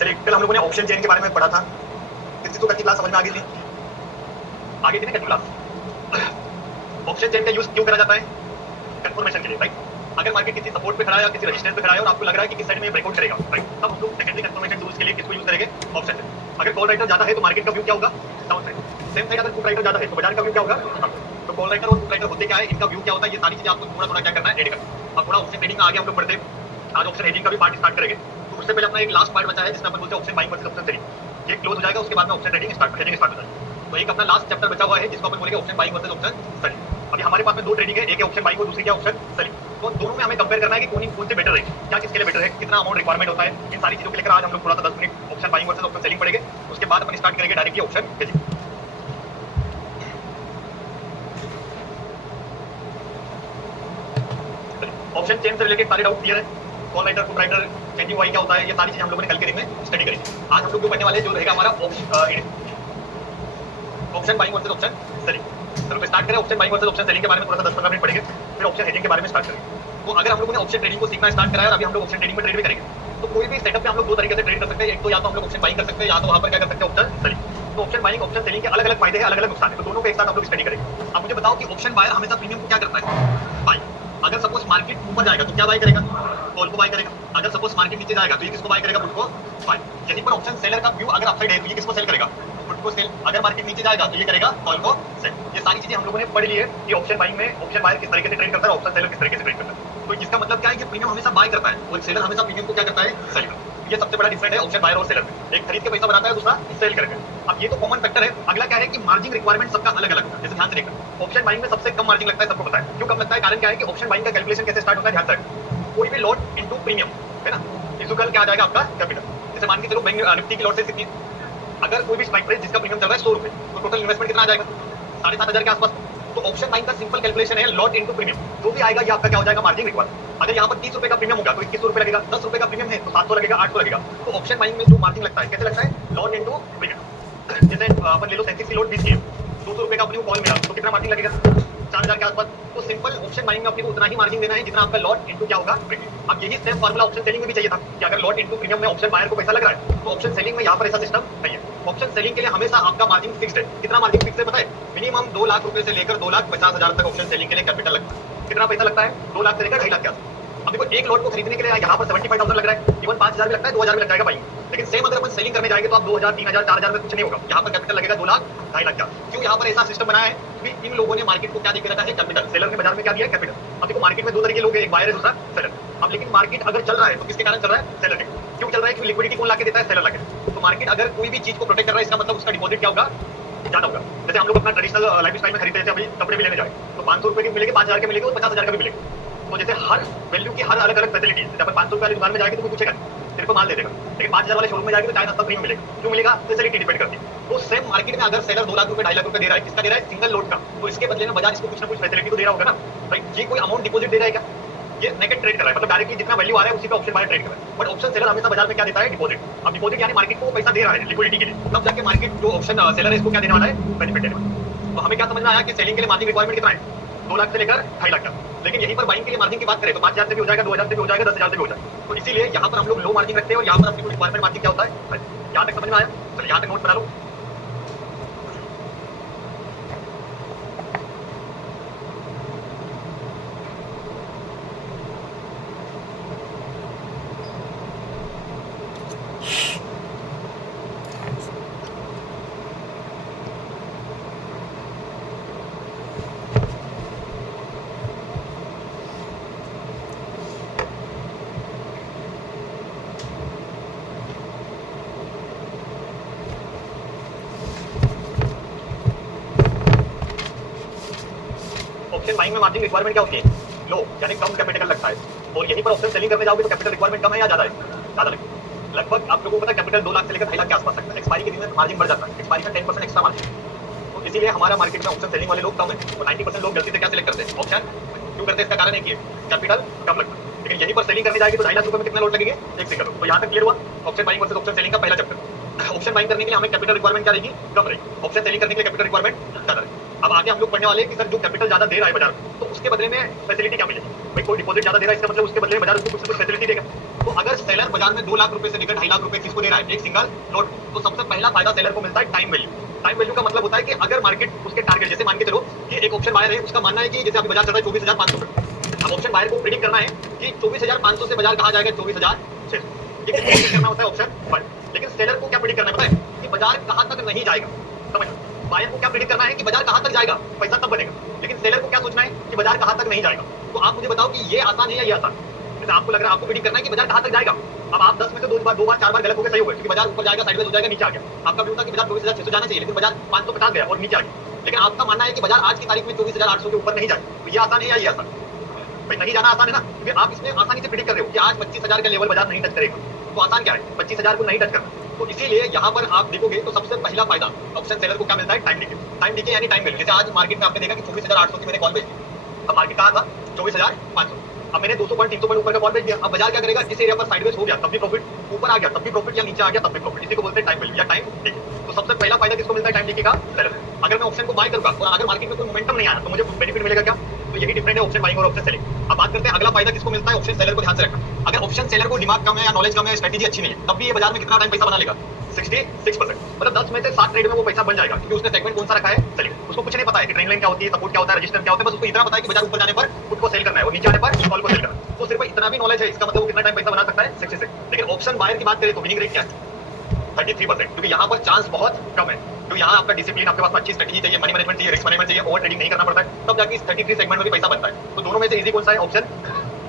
चलिए, कल हम लोगों ने ऑप्शन चेन के बारे में पढ़ा था। किसी को कल की क्लास समझ में आ गई थी? आगे थी ना कल क्लास। ऑप्शन चेन का यूज क्यों करा जाता है? कंफर्मेशन के लिए, राइट? अगर मार्केट किसी सपोर्ट पे खड़ा है या किसी रेजिस्टेंस पे खड़ा है और आपको लग रहा है कि किस साइड में ब्रेकआउट करेगा, राइट, तब हम लोग सेकेंडरी कंफर्मेशन टूल्स के लिए किसको यूज करेंगे? Option chain. अगर कॉल राइटर ज्यादा है तो मार्केट का व्यू क्या होगा? Down side. सेम साइड अगर पुट राइटर ज्यादा है तो बाजार का व्यू क्या होगा? अप। तो कॉल राइटर और पुट राइटर होते क्या है, इनका व्यू क्या होता है, ये सारी चीजें आपको थोड़ा थोड़ा क्या करना है, एड करना। अब थोड़ा ऑप्शन ट्रेडिंग में आगे हम लोग बढ़ते हैं। आज ऑप्शन हेजिंग का भी पार्ट स्टार्ट करेंगे। तो उससे पहले अपना एक लास्ट पार्ट बचा है जिसमें अपन बोलते हैं option buying versus option selling. ये क्लोज हो जाएगा, उसके बाद में option trading start, hedging start हो जाएगा। तो एक अपना लास्ट चैप्टर बचा हुआ है जिसको अपन बोलेंगे option buying versus option selling. अभी हमारे पास में दो ट्रेडिंग है, एक है ऑप्शन बाइंग और दूसरी क्या ऑप्शन सेलिंग। तो दोनों में हमें कंपेयर करना है कि कौन से बेटर है, क्या किसके लिए बेटर है, कितना अमाउंट रिक्वायरमेंट होता है। इन सारी चीजों को लेकर आज हम लोग थोड़ा सा 10 मिनट option buying versus option selling पढ़ेंगे। उसके बाद अपन स्टार्ट करेंगे directly option hedging. Option chain से रिलेटेड सारे डाउट क्लियर है? Call writer, put writer, changing y क्या होता है, ये सारी चीजें हम लोगों ने कल के दिन में स्टडी करी। आज हम लोग जो पढ़ने वाले जो रहेगा हमारा option buying versus option selling. चलो स्टार्ट करें। Option buying versus option selling के बारे में थोड़ा सा 10-15 मिनट पढ़ेंगे, फिर ऑप्शन हेजिंग के बारे में स्टार्ट करेंगे। तो अगर हम लोगों ने ऑप्शन ट्रेडिंग को सीखना स्टार्ट करा है और अभी हम लोग ऑप्शन ट्रेडिंग में ट्रेड भी करेंगे, तो कोई भी सेटअप पे हम लोग दो तरीके से ट्रेड कर सकते हैं। एक तो या तो हम लोग ऑप्शन बाइंग कर सकते हैं, या तो वहां पर क्या कर सकते हैं, ऑप्शन सेलिंग। तो ऑप्शन बाइंग ऑप्शन सेलिंग के अलग अलग फायदे हैं, अलग अलग नुकसान है। तो दोनों को एक साथ हम लोग स्टडी करेंगे। अब मुझे बताओ कि ऑप्शन बायर हमेशा प्रीमियम को क्या करता है? बाय। अगर सपोज मार्केट ऊपर जाएगा तो क्या बाय करेगा? कॉल को बाय करेगा। अगर सपोज मार्केट नीचे जाएगा तो ये किसको बाय करेगा? पुट को बाय। यहीं पर ऑप्शन सेलर का व्यू अगर अपसाइड है तो ये किसको सेल करेगा? पुट को सेल। अगर मार्केट नीचे जाएगा तो ये करेगा कॉल को सेल। ये सारी चीजें हम लोगों ने पढ़ ली है कि ऑप्शन बाइंग में ऑप्शन बायर किस तरीके से ट्रेड करता है, ऑप्शन सेलर किस तरीके से ट्रेड करता है। तो इसका मतलब क्या है कि प्रीमियम हमेशा बाय करता है और सेलर हमेशा प्रीमियम को क्या करता है? सेल करता है। ये सबसे बड़ा डिफरेंट है ऑप्शन बायर और सेलर में। एक खरीद के पैसा बनाता है, दूसरा सेल करके। अब ये तो कॉमन फैक्टर है। अगला क्या है कि मार्जिन रिक्वायरमेंट सबका अलग अलग होता है। जैसे ध्यान से देखना, ऑप्शन बाइंग में सबसे कम मार्जिन लगता है, सबको पता है। क्यों कम लगता है? कारण क्या है कि ऑप्शन बाइंग का कैलकुलेशन कैसे स्टार्ट होता है, ध्यान से रखना। कोई भी लॉट इनटू प्रीमियम है ना, इक्वल क्या आ जाएगा आपका? कैपिटल। जैसे मान के चलो बैंक निफ्टी की लॉट से कितनी, अगर कोई भी स्ट्राइक प्राइस जिसका प्रीमियम चल रहा है 100 रुपए, तो टोटल इन्वेस्टमेंट कितना आ जाएगा? 7,500 के आसपास। तो ऑप्शन बाइंग का सिंपल कैलकुलेशन है लॉट इनटू प्रीमियम। जो भी आएगा ये आपका क्या हो जाएगा? Margin requirement. अगर यहाँ पर 30 रुपए का प्रीमियम होगा तो 2100 रुपए लगेगा। 10 रुपए का प्रीमियम है तो 700 लगेगा, 800 लगेगा। तो ऑप्शन बाइंग में जो मार्जिन लगता है कैसे लगता है? Lot into premium. जैसे अपन ले लो सेंसेक्स की लॉट 20 की है, 200 रुपए का अपने को कॉल मिला तो कितना मार्जिन लगेगा? 4000 के आसपास। तो सिंपल ऑप्शन बाइंग में अपने को उतना ही मार्जिन देना है जितना आपका लॉट इनटू क्या होगा? प्रीमियम। अब यही सेम फार्मूला ऑप्शन सेलिंग में भी चाहिए था कि अगर लॉट इनटू प्रीमियम में ऑप्शन बायर को पैसा लग रहा है तो ऑप्शन सेलिंग में यहाँ पर ऐसा सिस्टम नहीं है। ऑप्शन सेलिंग के लिए हमेशा आपका मार्जिन फिक्स्ड है। कितना मार्जिन फिक्स है पता है? मिनिमम 2 लाख रुपए से लेकर 2,50,000 तक ऑप्शन सेलिंग के लिए कैपिटल लगता है। कितना पैसा लगता है? 2 लाख से लेकर 2.5 लाख के आसपास। अब देखो एक लॉट को खरीदने के लिए यहाँ पर 75,000 लग रहा है, इवन 5,000 भी लगता है, 2,000 भी लग जाएगा बाइंग। लेकिन सेम अगर अपन सेलिंग करने जाएंगे तो आप 2,000, 3,000, 4,000 में कुछ नहीं होगा। यहाँ पर कैपिटल लगेगा 2 लाख, 2.5 लाख का। क्यों? यहाँ पर ऐसा सिस्टम बनाया है कि इन लोगों ने मार्केट को क्या देके रखा है? कैपिटल। सेलर ने बाजार में क्या दिया है? कैपिटल। अब देखो मार्केट में दो तरीके लोग हैं, एक बायर है, दूसरा सेलर। अब लेकिन मार्केट अगर चल रहा है तो किसके कारण चल रहा है? सेलर के। क्यों चल रहा है? क्योंकि लिक्विडिटी कौन लाके देता है? सेलर लाके। तो मार्केट अगर कोई भी चीज को प्रोटेक्ट कर रहा है, इसका मतलब उसका डिपॉजिट क्या होगा? ज्यादा होगा। जैसे हम लोग अपना ट्रेडिशनल लाइफ स्टाइल में खरीदते हैं, अभी कपड़े भी लेने जाए तो 500 रुपए के मिलेंगे, 5,000 के मिलेंगे और 50,000 का भी मिलेगा। तो जैसे हर वैल्यू की हर अलग अलग फैसिलिटी है। जैसे अपन 500 रुपए वाली दुकान में जाएंगे तो कोई पूछेगा तेरे को माल दे देगा, लेकिन 5,000 वाले शोरूम में जाएंगे तो चाय नाश्ता फ्री में मिलेगा। क्यों मिलेगा? फैसिलिटी डिपेंड करती है। तो सेम मार्केट में अगर सेलर 2 लाख रुपए, 2.5 लाख रुपए दे रहा है, किसका दे रहा है? सिंगल लोड का। तो इसके बदले में बाजार इसको कुछ ना कुछ फैसिलिटी तो दे रहा होगा ना, राइट? ये कोई अमाउंट डिपॉजिट दे रहा है क्या? ये नेगेटिव ट्रेड कर रहा है, मतलब डायरेक्टली जितना वैल्यू आ रहा है उसी पे ऑप्शन बायर ट्रेड कर रहा है। बट ऑप्शन सेलर हमेशा बाजार में क्या देता है? डिपॉजिट। अब डिपॉजिट यानी मार्केट को पैसा दे रहा है लिक्विडिटी के लिए, तब जाके मार्केट जो ऑप्शन सेलर है इसको क्या देने वाला है? बेनिफिट देने वाला है। तो हमें क्या समझ में आया कि सेलिंग के लिए मार्जिन रिक्वायरमेंट कितना है? 2 लाख से लेकर 2.5 लाख तक। लेकिन यहीं पर बाइंग के लिए मार्जिन की बात करें तो 5,000 से भी हो जाएगा, 2,000 से भी हो जाएगा, 10,000 से भी हो जाएगा। तो इसीलिए यहाँ पर हम लोग लो मार्जिन रखते हैं और यहाँ पर अपनी रिक्वायरमेंट मार्जिन क्या होता है? यहाँ तक समझ में आया? चलिए यहाँ तक नोट बना लो। ऑप्शन बाइंग में मार्जिन रिक्वायरमेंट क्या होती है? लो, यानी कम कैपिटल लगता है। और यहीं पर ऑप्शन सेलिंग करने जाओगे तो कैपिटल रिक्वायरमेंट कम है या ज्यादा है? ज्यादा लगेगा। लगभग आप लोगों को पता है कैपिटल 2 लाख से लेकर 2.5 लाख के आसपास लगता है। एक्सपायरी के दिन में मार्जिन बढ़ जाता है, एक्सपायरी का 10% एक्स्ट्रा मार्जिन। तो इसीलिए हमारा मार्केट में ऑप्शन सेलिंग वाले लोग कम है और 90% लोग गलती से क्या सिलेक्ट करते हैं? ऑप्शन। क्यों करते हैं? इसका कारण एक ही है, कैपिटल कम लगता है। लेकिन यहीं पर सेलिंग करने जाएगी तो 2.5 लाख रुपए में कितना लोड लगेंगे? एक सिंगल। तो यहाँ तक क्लियर हुआ option buying versus option selling का पहला चैप्टर। ऑप्शन बाइंग करने के लिए हमें कैपिटल रिक्वायरमेंट क्या रहेगी? कम रहेगी। ऑप्शन सेलिंग करने के लिए कैपिटल रिक्वायरमेंट ज्यादा रहेगी। अब आगे हम लोग पढ़ने वाले हैं कि सर जो कैपिटल ज्यादा दे रहा है बाजार तो उसके बदले में फैसिलिटी क्या मिलेगी। भाई कोई डिपॉजिट ज्यादा दे रहा है इसका मतलब उसके बदले में बाजार उसको कुछ ना कुछ फैसिलिटी देगा। तो अगर सेलर बाजार में 2 लाख रुपए से लेकर 2.5 लाख रुपए किसको दे रहा है एक सिंगल नोट, तो सबसे पहला फायदा सेलर को मिलता है टाइम वैल्यू। टाइम वैल्यू का मतलब होता है कि अगर मार्केट उसके टारगेट, जैसे मान के चलो कि एक ऑप्शन बायर है, उसका मानना है कि जैसे अभी बाजार चल रहा है 24,500 पे, अब ऑप्शन बायर को प्रेडिक्ट करना है कि 24,500 से बाजार कहाँ जाएगा 24,600, ये प्रेडिक्ट करना होता है ऑप्शन फंड। लेकिन सेलर को क्या प्रेडिक्ट करना है पता है कि बाजार कहाँ तक नहीं जाएगा। समझ, बायर को क्या प्रेडिक्ट करना है कि बाजार कहाँ तक जाएगा, पैसा तब बनेगा। लेकिन सेलर को क्या सोचना है कि बाजार कहाँ तक नहीं जाएगा। तो आप मुझे बताओ कि ये आसान है या ये आसान। जैसे आपको लग रहा है आपको प्रेडिक्ट करना है कि बाजार कहाँ तक जाएगा, अब आप 10 में से 2 बार 4 बार गलत हो गए, सही हो गए, क्योंकि बाजार ऊपर जाएगा, साइडवेज हो जाएगा, नीचे आ गया। आपका व्यू था कि बाजार 24,600 जाना चाहिए, लेकिन बाजार 550 गया और नीचे आ गया। लेकिन आपका मानना है कि बाजार आज की तारीख में 24,800 के ऊपर नहीं जाए। तो ये आसान है या ये आसान? भाई नहीं जाना आसान है ना, क्योंकि आप इसमें आसानी से प्रेडिक्ट कर रहे हो कि आज 25,000 का लेवल बाजार नहीं टच करेगा। तो आसान क्या है, 25,000 को नहीं टच करना। तो इसीलिए यहाँ पर आप देखोगे तो सबसे पहला फायदा ऑप्शन सेलर को क्या मिलता है, टाइम डिके। टाइम डिके यानी टाइम वैल्यू। जैसे आज मार्केट में आपने देखा कि 24,800 की मैंने कॉल भेज दी, अब मार्केट कहा था 24,500, अब मैंने 200 पॉइंट 300 पॉइंट ऊपर का कॉल भेज दिया। अब बाजार क्या करेगा, जिस एरिया पर साइडवेज हो गया तब भी प्रॉफिट, ऊपर आ गया तब भी प्रॉफिट, या नीचे आ गया तब भी प्रॉफिट। इसी को बोलते हैं टाइम वैल्यू या टाइम डिके। तो सबसे पहला फायदा किसको मिलता है, टाइम डिके का, सेलर। अगर मैं ऑप्शन को बाय करूंगा और अगर मार्केट में कोई मोमेंटम नहीं आया तो मुझे बेनिफिट मिलेगा क्या, तो यही डिफरेंट है ऑप्शन बाइंग और ऑप्शन सेलिंग। अब बात करते हैं अगला फायदा किसको मिलता है, ऑप्शन सेलर को ध्यान से रखना। अगर ऑप्शन सेलर को दिमाग कम है या नॉलेज कम है, स्ट्रेटेजी अच्छी नहीं है, तब भी ये बाजार में कितना टाइम पैसा बना लेगा, 66%। मतलब 10 में से 7 ट्रेड में वो पैसा बन जाएगा, क्योंकि उसने सेगमेंट कौन सा रखा है, सेलिंग। उसको कुछ नहीं पता है कि ट्रेंड लाइन क्या होती है, सपोर्ट क्या होता है, रेजिस्टेंस क्या होता है, बस उसको इतना पता है कि बाजार ऊपर जाने पर पुट को सेल करना है और नीचे आने पर कॉल को सेल करना है। तो सिर्फ इतना भी नॉलेज है, इसका मतलब वो कितना टाइम पैसा बना सकता है, 66। लेकिन ऑप्शन बायर की बात करें तो विनिंग रेट क्या है, 33%, क्योंकि यहाँ पर चांस बहुत कम है। तो यहाँ आपका डिसिप्लिन, आपके पास अच्छी स्ट्रेटेजी चाहिए, मनी मैनेजमेंट चाहिए, रिस्क मैनेजमेंट चाहिए, ओवर ट्रेडिंग नहीं करना पड़ता है, तब जाके इस 33 सेगमेंट में भी पैसा बनता है। तो दोनों में से इजी कौन सा है, ऑप्शन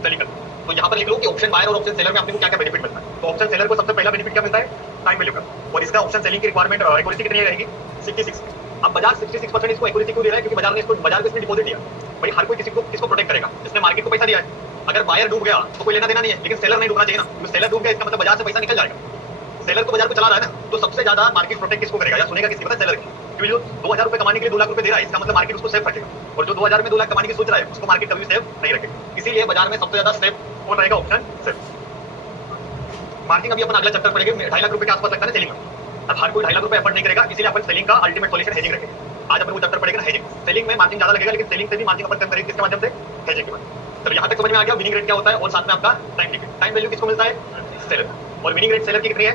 सेलिंग। तो यहाँ पर लिख लो कि ऑप्शन बायर और ऑप्शन सेलर में आपको क्या क्या बेनिफिट मिलता है। तो ऑप्शन सेलर को सबसे पहला बेनिफिट क्या मिलता है, टाइम वैल्यू का। और इसका ऑप्शन सेलिंग की रिक्वायरमेंट एक्यूरेसी कितनी रहेगी, 66। अब बाजार 66% इसको एक्यूरेसी क्यों दे रहा है, क्योंकि बाजार ने इसमें डिपॉजिट दिया। भाई हर कोई किसको प्रोटेक्ट करेगा, जिसने मार्केट को पैसा दिया है। अगर बायर डूब गया तो कोई लेना देना नहीं है, लेकिन सेलर नहीं डूबना चाहिए ना, क्योंकि सेलर डूब गया इसका मतलब बाजार से पैसा निकल जाएगा। सेलर को बाजार को चला रहा है ना, तो सबसे ज्यादा मार्केट प्रोटेक्ट किसको करेगा या सुनेगा किसकी, पता है, सेलर की। क्योंकि जो 2,000 रुपए कमाने के लिए 2 लाख रुपए दे रहा है, इसका मतलब मार्केट उसको सेफ रखेगा। और जो 2,000 में 2 लाख कमाने की सोच रहा है, उसको मार्केट कभी सेफ नहीं रखेगा। इसीलिए बाजार में सबसे ज्यादा सेफ कौन रहेगा, ऑप्शन सेफ। मार्जिन अभी अपन अगला चैप्टर पढ़ेंगे, 2.5 लाख रुपए के आसपास लगता है सेलिंग में। अब हर कोई 2.5 लाख रुपए एफर्ट नहीं करेगा, इसीलिए अपन सेलिंग का अल्टीमेट सॉल्यूशन हेजिंग रखेंगे। आज अपन वो चैप्टर पढ़ेंगे हेजिंग। सेलिंग में मार्जिन ज्यादा लगेगा, लेकिन सेलिंग से भी मार्जिन अपन कम करेंगे किसके माध्यम से, हेजिंग के माध्यम। चलो यहाँ तक समझ में आ गया विनिंग रेट क्या होता है, और साथ में आपका टाइम डिके। टाइम वैल्यू किसको मिलता है, सेलर। और विनिंग रेट सेलर की कितनी है,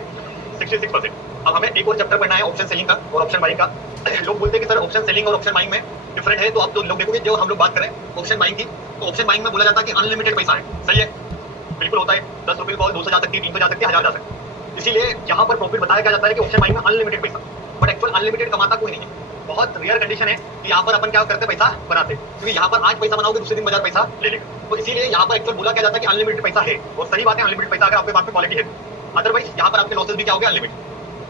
66%। अब हमें एक और चैप्टर पढ़ना है ऑप्शन सेलिंग का और ऑप्शन बाइंग का। लोग बोलते हैं कि सर ऑप्शन सेलिंग और ऑप्शन बाइंग में डिफरेंट है, तो आप तो लोग देखोगे जो हम लोग बात करें ऑप्शन बाइंग की, तो ऑप्शन बाइंग में बोला जाता है कि अनलिमिटेड पैसा है। सही है, बिल्कुल होता है। 10 रुपए कॉल 200 जा सकती है, 300 जा सकती है, 1000 जा सकती है। इसीलिए यहाँ पर प्रॉफिट बताया क्या जाता है कि ऑप्शन बाइंग में अनलिमिटेड पैसा, बट एक्चुअल अनलिमिटेड कमाता कोई नहीं है। बहुत रेयर कंडीशन है कि यहाँ पर अपन क्या करते हैं, पैसा बनाते, क्योंकि यहाँ पर आज पैसा बनाओगे दूसरे दिन बाजार पैसा ले लेगा। तो इसीलिए यहाँ पर एक्चुअल बोला क्या जाता है कि अनलिमिटेड पैसा है, और सही बात है अनलिमिटेड पैसा अगर आपके पास में क्वालिटी है। अदरवाइज यहाँ पर आपके लॉसेस भी क्या हो गया, अनलिमिटेड।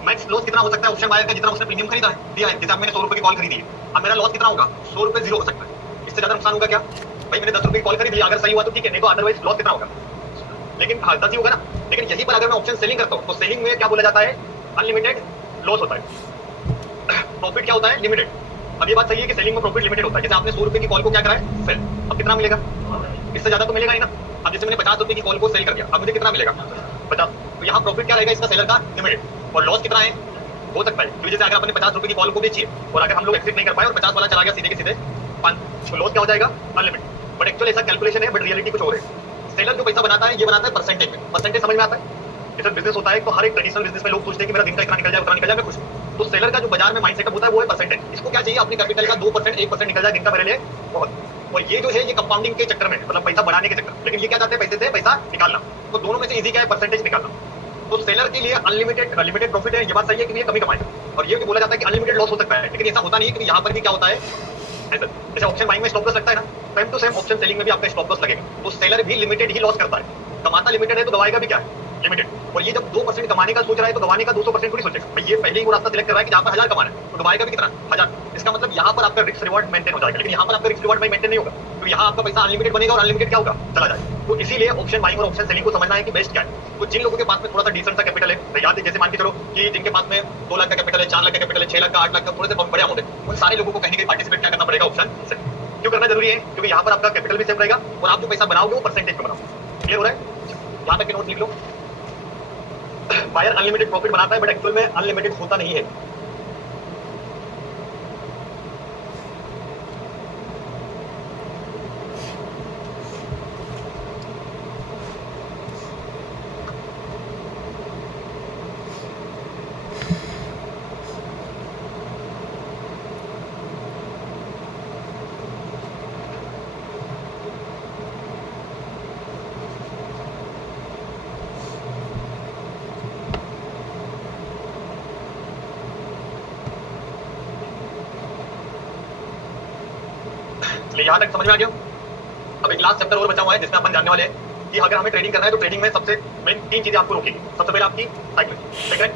मैक्स लॉस कितना हो सकता है ऑप्शन बायर का, जितना उसने प्रीमियम खरीदा है दिया है। जैसे मैंने 100 रुपए की कॉल खरीदी है, अब मेरा लॉस कितना होगा, 100 रुपए जीरो हो सकता है। इससे ज्यादा नुकसान होगा क्या, भाई मैंने 10 रुपए की कॉल खरीदी, अगर सही हुआ तो ठीक है, नहीं तो अदरवाइज लॉस कितना होगा, लेकिन हाँ 10 ही होगा ना। लेकिन यही पर अगर मैं ऑप्शन सेलिंग करता हूँ, तो सेलिंग में क्या बोला जाता है, अनलिमिटेड लॉस होता है, प्रॉफिट क्या होता है, लिमिटेड। अब ये बात सही है कि सेलिंग में प्रॉफिट लिमिटेड होता है। जैसे आपने 100 रुपए की कॉल को क्या करा है, सेल, अब कितना मिलेगा, इससे ज्यादा तो मिलेगा ही ना। अब जैसे मैंने 50 रुपए की कॉल को सेल कर दिया, अब मुझे कितना मिलेगा, 50। तो यहाँ प्रॉफिट क्या रहेगा इसका, सेलर का, लिमिटेड। और लॉस कितना है, हो सकता है, क्योंकि जैसे अगर आपने 50 रुपए की कॉल को बेची है और अगर हम लोग एक्सिट नहीं कर पाए और 50 वाला चला गया सीधे के सीधे 5, तो लॉस क्या हो जाएगा, अनलिमिटेड। बट एक्चुअली ऐसा कैलकुलेशन है, बट रियलिटी कुछ और है। सेलर जो पैसा बनाता है, ये बनाता है परसेंटेज में। परसेंटेज समझ में आता है, जैसे बिजनेस होता है तो हर एक ट्रेडिशनल बिजनेस में लोग सोचते हैं कि मेरा दिन का इतना निकल जाए, उतना निकल जाए, मैं खुश हूं। तो सेलर का जो बाजार में माइंड सेटअप होता है वो है परसेंटेज। इसको क्या चाहिए, अपनी कैपिटल का 2%, 1% निकल जाए दिन का, मेरे लिए बहुत। और ये जो है ये कंपाउंडिंग के चक्कर में, मतलब पैसा बढ़ाने के चक्कर। लेकिन ये क्या चाहते हैं, पैसे से पैसा निकालना। तो दोनों में से इजी क्या है, परसेंटेज निकालना। तो सेलर के लिए अनलिमिटेड लिमिटेड प्रॉफिट है, ये बात सही है कि ये कमी कमाएगा। और ये भी बोला जाता है कि अनलिमिटेड लॉस हो सकता है, लेकिन ऐसा होता नहीं है, क्योंकि यहाँ पर भी क्या होता है, जैसे ऑप्शन बाइंग में स्टॉप लॉस लगता है ना, same to same option selling में भी आपका स्टॉप लॉस लगेगा। तो सेलर भी लिमिटेड ही लॉस करता है, कमाता लिमिटेड है तो दवाएगा भी क्या है, लिमिटेड। और ये जब 2% कमाने का सोच रहा है तो गवाने का 200% थोड़ी सोचेगा। भाई ये पहले ही वो रास्ता सिलेक्ट कर रहा है कि जहाँ पर 1000 कमाना है, तो दवाएगा भी कितना, 1000। इसका मतलब यहाँ पर आपका रिस्क रिवॉर्ड मेंटेन हो जाएगा। लेकिन यहाँ पर आपका रिस्क रिवॉर्ड मेंटेन नहीं होगा, तो यहाँ आपका पैसा अनलिमिटेड बनेगा और अनलिमिटेड क्या होगा, चला जाएगा। तो इसीलिए ऑप्शन बाइंग और ऑप्शन सेलिंग को समझना है कि बेस्ट क्या है। तो जिन लोगों के पास में थोड़ा सा डिसेंट सा कैपिटल है, तो याद है, जैसे मान के चलो कि जिनके पास में 2 लाख का कैपिटल है, 4 लाख का कैपिटल है, 6 लाख का, 8 लाख का, थोड़े से बड़े अमाउंट है, उन सारे लोगों को कहीं ना पार्टिसिपेट क्या करना पड़ेगा, ऑप्शन सेलिंग। क्यों करना जरूरी है, क्योंकि यहाँ पर आपका कैपिटल भी सेफ रहेगा और आप जो पैसा बनाओगे वो परसेंटेज में बनाओगे। क्लियर हो रहा है, यहाँ तक के नोट लिख लो। बायर अनलिमिटेड प्रॉफिट बनाता है, बट एक्चुअल में अनलिमिटेड होता नहीं है। इसलिए यहाँ तक समझ में आ गया। अब एक लास्ट चैप्टर और बचा हुआ है जिसमें अपन जानने वाले हैं कि अगर हमें ट्रेडिंग करना है तो ट्रेडिंग में सबसे मेन 3 चीजें आपको रोकेगी। सबसे पहले आपकी साइकोलॉजी, सेकंड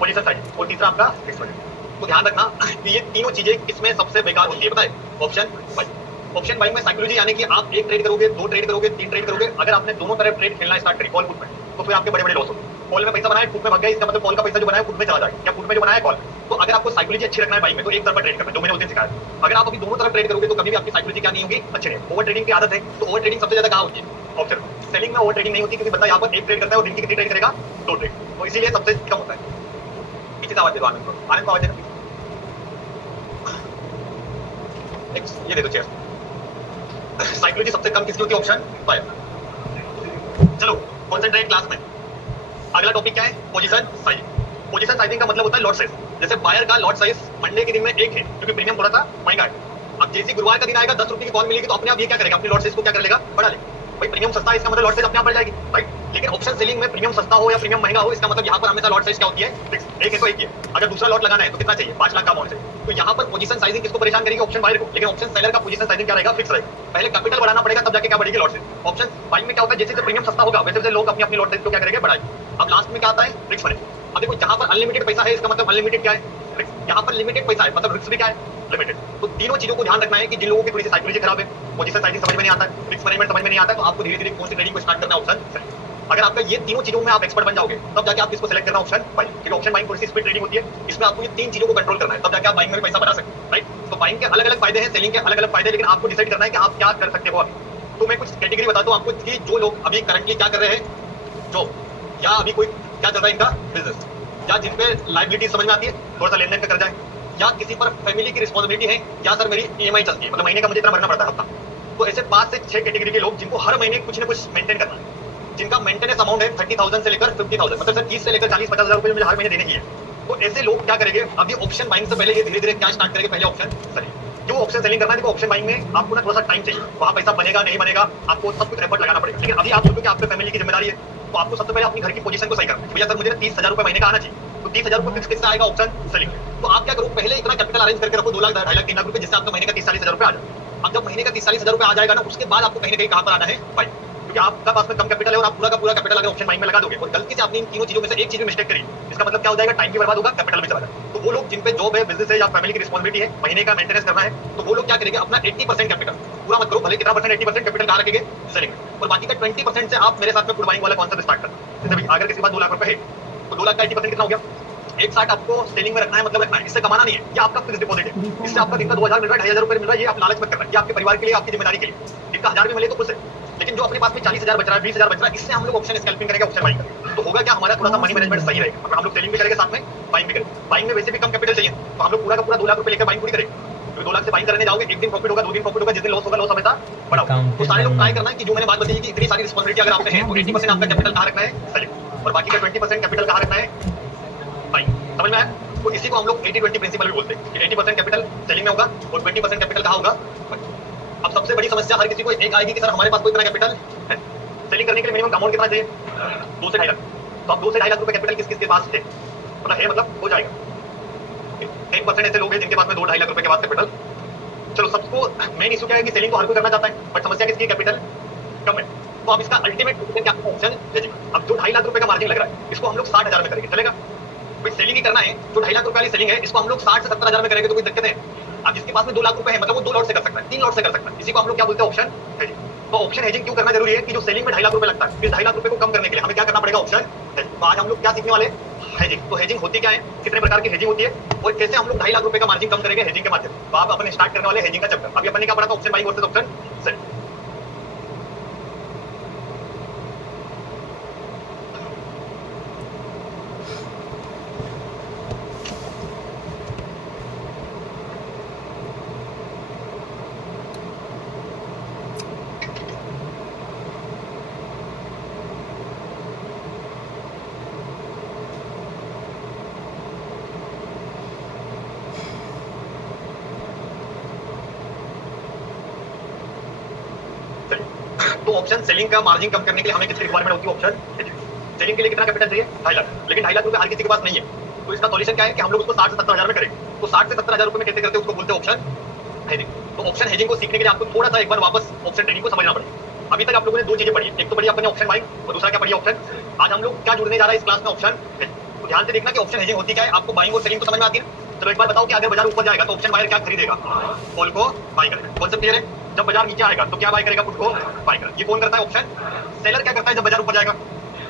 पोजीशन साइज और तीसरा आपका रिस्क मैनेजमेंट। तो ध्यान रखना कि ये तीनों चीजें किसमें सबसे बेकार होती है, पता है? Option buying. ऑप्शन बाइंग में साइकोलॉजी यानी कि आप एक ट्रेड करोगे, 2 ट्रेड करोगे, 3 ट्रेड करोगे, अगर आपने दोनों तरफ ट्रेड खेलना स्टार्ट करी कॉल पुट में, तो फिर आपके बड़े बड़े लॉस होंगे। कॉल में पैसा बनाया, पुट में भाग गया, इसका मतलब कॉल का पैसा जो बनाया पुट में चला जाएगा, या पुट में जो बनाया कॉल। तो अगर आपको साइकोलॉजी अच्छी रखना है बाइंग में तो एक तरफ ट्रेड करना, जो मैंने उस दिन सिखाया। अगर आप अभी दोनों तरफ ट्रेड करोगे तो कभी भी आपकी साइकोलॉजी क्या नहीं होगी, अच्छी नहीं। ओवर ट्रेडिंग की आदत है, तो ओवर ट्रेडिंग सबसे ज्यादा कहाँ होती है? ऑप्शन। सेलिंग में ओवर ट्रेडिंग नहीं होती क्योंकि बंदा यहाँ पर एक ट्रेड करता है और दिन की कितनी ट्रेड करेगा? 2 ट्रेड, तो इसीलिए सबसे कम होता है। इसी आवाज दे दो आनंद को, आनंद को आवाज देना। ये दे दो चेयर। साइकोलॉजी सबसे कम किसकी होती है? Option buyer. चलो कॉन्सेंट्रेट क्लास में। अगला टॉपिक क्या है? Position sizing. पोजीशन साइजिंग का मतलब होता है लॉट साइज। जैसे बायर का लॉट साइज मंडे के दिन में 1 है क्योंकि प्रीमियम थोड़ा सा महंगा है। अब जैसे गुरुवार का दिन आएगा 10 रुपए की कॉल मिलेगी तो अपने आप ये क्या करेगा? अपनी लॉट साइज को क्या कर लेगा? बढ़ा लेगा। भाई प्रीमियम सस्ता है इसका मतलब लॉट साइज अपने आप बढ़ जाएगी, राइट? लेकिन ऑप्शन सेलिंग में प्रीमियम सस्ता हो या प्रीमियम महंगा हो, इसका मतलब यहाँ पर हमेशा लॉट साइज क्या होती है? फिक्स। 1 है तो 1 ही है। अगर दूसरा लॉट लगाना है तो कितना चाहिए? 5 लाख का अमाउंट चाहिए। तो यहाँ पर पोजीशन साइजिंग किसको परेशान करेगी? ऑप्शन बायर को। लेकिन ऑप्शन सेलर का पोजीशन साइजिंग क्या रहेगा? फिक्स रहेगा। पहले कैपिटल बढ़ाना पड़ेगा तब जाके क्या बढ़ेगी? Lot size. ऑप्शन बाइंग में क्या होता है? जैसे प्रीमियम सस्ता होगा वैसे वैसे लोग अपनी अपनी लॉट साइज को क्या करेंगे? बढ़ाएंगे। अब लास्ट में क्या आता है? Risk management. अब देखो जहाँ पर अनलिमिटेड पैसा है इसका मतलब अनलिमिटेड क्या है? यहाँ पर लिमिटेड पैसा है मतलब रिस्क भी क्या है? लिमिटेड। तो तीनों चीजों को ध्यान रखना है कि जिन लोगों की थोड़ी सी साइकोलॉजी खराब है, पोजीशन साइजिंग समझ में नहीं आता है, रिस्क मैनेजमेंट समझ में नहीं आता है, तो आपको धीरे-धीरे कौन सी ट्रेडिंग को स्टार्ट करना है? Option selling. अगर आपका ये तीनों चीजों में आप एक्सपर्ट बन जाओगे तब जाके आप किसको सेलेक्ट करना? Option buying. क्योंकि ऑप्शन बाइंग थोड़ी सी स्पीड ट्रेडिंग होती है, इसमें आपको ये 3 चीजों को कंट्रोल करना है तब जाके आप बाइंग में भी पैसा बना सकते हैं, राइट? तो बाइंग के अलग-अलग फायदे हैं, सेलिंग के अलग-अलग फायदे, लेकिन आपको डिसाइड करना है कि आप क्या कर सकते हो अभी। तो मैं कुछ कैटेगरी बताता हूं आपको कि जो लोग अभी करंटली क्या कर रहे हैं, जॉब, या अभी कोई क्या चल रहा है इनका बिजनेस, या जिन पे लायबिलिटी समझ में आती है, थोड़ा सा लेन-देन का कर्जा है, या किसी पर फैमिली की रिस्पांसिबिलिटी है, या सर मेरी ईएमआई चलती है, मतलब महीने का मुझे इतना भरना पड़ता है हफ्ता। तो ऐसे 5 से 6 कैटेगरी के लोग जिनको हर महीने कुछ ना कुछ मेंटेन करना है, जिनका मेंटेनेंस अमाउंट है 30,000 से लेकर 50,000, मतलब सर 30 से लेकर 40-50 हजार रुपए मुझे हर महीने देने ही है। तो ऐसे लोग क्या करेंगे? अभी ऑप्शन बाइंग से पहले ये धीरे-धीरे क्या स्टार्ट करेंगे? पहले ऑप्शन सेलिंग। क्यों ऑप्शन सेलिंग करना है? देखो ऑप्शन बाइंग में आपको ना थोड़ा सा टाइम चाहिए, वहां पैसा बनेगा नहीं बनेगा, आपको सब कुछ एफर्ट लगाना पड़ेगा। लेकिन अभी आप सोचो कि आपके फैमिली की जिम्मेदारी है, तो आपको सबसे पहले अपनी घर की पोजीशन को सही करना है। भैया सर मुझे 30,000 रुपए महीने का आना चाहिए, तो 30,000 रुपए फिक्स किससे आएगा? Option selling. तो आप क्या करो? पहले इतना कैपिटल अरेंज करके रखो 2 लाख, 2.5 लाख, 3 लाख रुपए, जिससे आपका महीने का 30-40 हजार रुपए आ जाए। अब जब महीने का 30-40 हजार रुपए आ जाएगा ना, उसके बाद आपको कहीं ना कहीं कहां पर आना है? बाइंग। क्योंकि आपका पास में कम कैपिटल है और आप पूरा का पूरा कैपिटल अगर ऑप्शन बाइंग में लगा दोगे और गलती से आपने इन तीनों चीजों में से एक चीज में मिस्टेक करी, इसका मतलब क्या हो जाएगा? टाइम भी बर्बाद होगा, कैपिटल भी चला जाएगा। तो वो लोग जिन पे जॉब है, बिजनेस है या फैमिली की रिस्पांसिबिलिटी है, महीने का मेंटेनेंस करना है, तो वो लोग क्या करेंगे? अपना 80% कैपिटल, पूरा मत करो, भले कितना परसेंट, 80% कैपिटल कहां रखेंगे? सेलिंग में। और बाकी का 20% से आप मेरे साथ में फुल बाइंग वाला कॉन्सेप्ट स्टार्ट करना। जैसे अगर किसी के पास 2 लाख रुपए है तो 2 लाख का 80% कितना हो गया? 160 आपको सेलिंग में रखना है, मतलब रखना है, इससे कमाना नहीं है, ये आपका फिक्स डिपॉजिट है। इससे आपका दिन का 2,000 मिल रहा है, 2,500 रुपए मिल रहा है, ये आप लालच मत करना, ये आपके परिवार के लिए, आपकी जिम्मेदारी के लिए। दिन का 1000 भी मिले तो खुश है, लेकिन जो अपने पास में 40,000 बच रहा है, 20,000 बच रहा है, इससे हम लोग ऑप्शन स्कैल्पिंग करेंगे, ऑप्शन बाइंग करेंगे। तो होगा क्या? हमारा थोड़ा सा मनी मैनेजमेंट सही रहेगा, मतलब हम लोग सेलिंग भी करेंगे साथ में बाइंग भी करेंगे। बाइंग में वैसे भी कम कैपिटल चाहिए, तो हम लोग पूरा का पूरा 2 लाख रुपए लेकर बाइंग पूरी करेंगे। तो 2 लाख से बाइंग करने जाओगे, एक दिन प्रॉफिट होगा, 2 दिन प्रॉफिट होगा, जिस दिन लॉस होगा, लॉस हमेशा बड़ा होगा। तो सारे लोग ट्राई करना है कि जो मैंने बात बताई कि इतनी सारी रिस्पांसिबिलिटी अगर आपने है तो 80% आपका कैपिटल कहां रखना है? सेलिंग, और बाकी का 20% कैपिटल कहां रखना है? बाइंग। समझ में आया? तो इसी को हम लोग 80-20 प्रिंसिपल भी बोलते हैं कि 80% कैपिटल सेलिंग में होगा और 20% कैपिटल कहां होगा? अब सबसे बड़ी समस्या हर किसी को एक आएगी कि सर हमारे पास कोई इतना कैपिटल है, सेलिंग करने के लिए मिनिमम अमाउंट कितना चाहिए? 2 से 2.5 लाख। तो अब 2 से 2.5 लाख रुपए कैपिटल किस किस के पास है? मतलब है, मतलब हो जाएगा। 10% ऐसे लोग हैं जिनके पास में 2-2.5 लाख रुपए के पास कैपिटल। चलो, सबको मेन इशू क्या है कि सेलिंग को हर कोई करना चाहता है, बट समस्या किसकी? कैपिटल कम है। तो अब इसका अल्टीमेट सोल्यूशन क्या है? Option hedging. अब जो 2.5 लाख रुपए का मार्जिन लग रहा है, इसको हम लोग 60,000 में करेंगे, चलेगा? भाई सेलिंग ही करना है, जो 2.5 लाख रुपए वाली सेलिंग है, इसको हम लोग 60 से 70,000 में करेंगे तो कोई दिक्कत है? अब जिसके पास में 2 लाख रुपए है, मतलब वो 2 लॉट से कर सकता है, 3 लॉट से कर सकता है, इसी को हम लोग क्या बोलते हैं? Option hedging. तो ऑप्शन हेजिंग क्यों करना जरूरी है कि जो सेलिंग में 2.5 लाख रुपए लगता है, इस 2.5 लाख रुपए को कम करने के लिए हमें क्या करना पड़ेगा? Option hedging. तो आज हम लोग क्या सीखने वाले? हेजिंग। तो हेजिंग होती क्या है, कितने प्रकार की हेजिंग होती है और कैसे हम लोग 2.5 लाख रुपए का मार्जिन कम करेंगे हेजिंग के माध्यम से। तो आप अपन स्टार्ट करने वाले हेजिंग का चैप्टर। अभी अपन ने क्या पढ़ा था? Option buying versus option selling. तो ऑप्शन सेलिंग का मार्जिन कम करने के लिए हमें कितनी रिक्वायरमेंट होती है? ऑप्शन सेलिंग के लिए कितना कैपिटल चाहिए? 2.5 लाख। लेकिन 2.5 लाख रुपए हर किसी के पास नहीं है। तो इसका सॉल्यूशन क्या है कि हम लोग उसको 60 से 70 हजार में करेंगे। तो 60 से 70 हजार रुपए में कैसे करते हैं उसको बोलते हैं ऑप्शन हेजिंग। तो ऑप्शन हेजिंग को सीखने के लिए आपको थोड़ा सा एक बार वापस ऑप्शन ट्रेडिंग को समझना पड़ेगा। अभी तक आप लोगों ने दो चीजें पढ़ी, एक तो पढ़ी आपने ऑप्शन बाइंग और दूसरा क्या पढ़ी ऑप्शन। आज हम लोग क्या जुड़ने जा रहा है इस क्लास में, ऑप्शन हेजिंग। तो ध्यान से देखना कि ऑप्शन हेजिंग होती क्या है, आपको बाइंग और सेलिंग को समझ में आती है। चलो एक बार बताओ कि अगर बाजार ऊपर जाएगा तो ऑप्शन बायर क्या खरीदेगा, कॉल को बाय करेगा। कौन सा क्लियर है? जब बाजार नीचे आएगा तो क्या बाय करेगा, पुट को बाय करेगा। ये कौन करता है? ऑप्शन सेलर क्या करता है, जब बाजार ऊपर जाएगा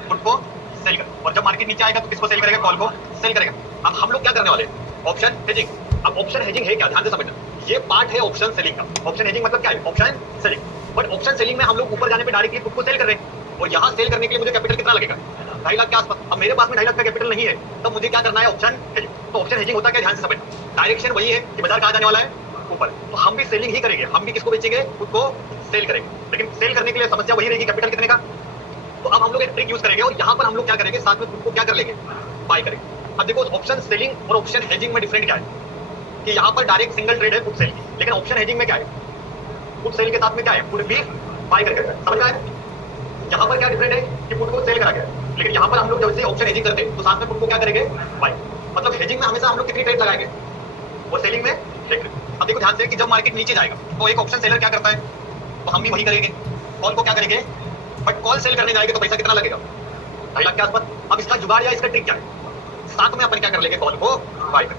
पुट को सेल करेगा, और जब मार्केट नीचे आएगा तो किसको सेल करेगा, कॉल को सेल करेगा। अब हम लोग क्या करने वाले हैं, ऑप्शन हेजिंग। अब ऑप्शन हेजिंग है क्या, ध्यान से समझना, ये पार्ट है ऑप्शन सेलिंग का। ऑप्शन हेजिंग मतलब क्या है, option selling. But option selling में हम लोग ऊपर जाने पे डायरेक्टली पुट को सेल कर रहे हैं, और यहाँ सेल करने के लिए मुझे कैपिटल कितना लगेगा, 2.5 लाख के आसपास। अब मेरे पास में 2.5 लाख का कैपिटल नहीं है, तब मुझे क्या करना है, ऑप्शन हेजिंग। तो ऑप्शन हेजिंग होता क्या, ध्यान से समझना, डायरेक्शन वही है कि बाजार कहाँ जाने वाला है, ऊपर। तो हम भी सेलिंग ही करेंगे, हम भी किसको बेचेंगे, पुट को सेल करेंगे। लेकिन सेल करने के लिए समस्या वही रहेगी, कैपिटल कितने का। तो अब हम लोग एक ट्रिक यूज करेंगे और यहाँ पर हम लोग क्या करेंगे, साथ में पुट को क्या कर लेंगे, बाय करेंगे। अब देखो ऑप्शन सेलिंग और ऑप्शन हेजिंग में डिफरेंट क्या है, कि यहाँ पर डायरेक्ट सिंगल ट्रेड है पुट सेल की, लेकिन ऑप्शन हेजिंग में क्या है, पुट सेल के साथ में क्या है, पुट भी बाय करके। समझ में आया? यहाँ पर क्या डिफरेंट है कि पुट को सेल करा गया, लेकिन यहाँ पर हम लोग जब से ऑप्शन हेजिंग करते हैं तो साथ में पुट को क्या करेंगे, बाय। मतलब हेजिंग में हमेशा हम लोग कितनी ट्रेड लगाएंगे, और सेलिंग में एक। अब देखो ध्यान से कि जब मार्केट नीचे जाएगा तो एक ऑप्शन सेलर क्या करता है, तो हम भी वही करेंगे, कॉल को क्या करेंगे, बट कॉल सेल करने जाएंगे तो पैसा कितना लगेगा, 2.5 लाख के आसपास। अब इसका जुगाड़ या इसका ट्रिक क्या है, साथ में अपन क्या कर लेंगे, कॉल को बाय कर।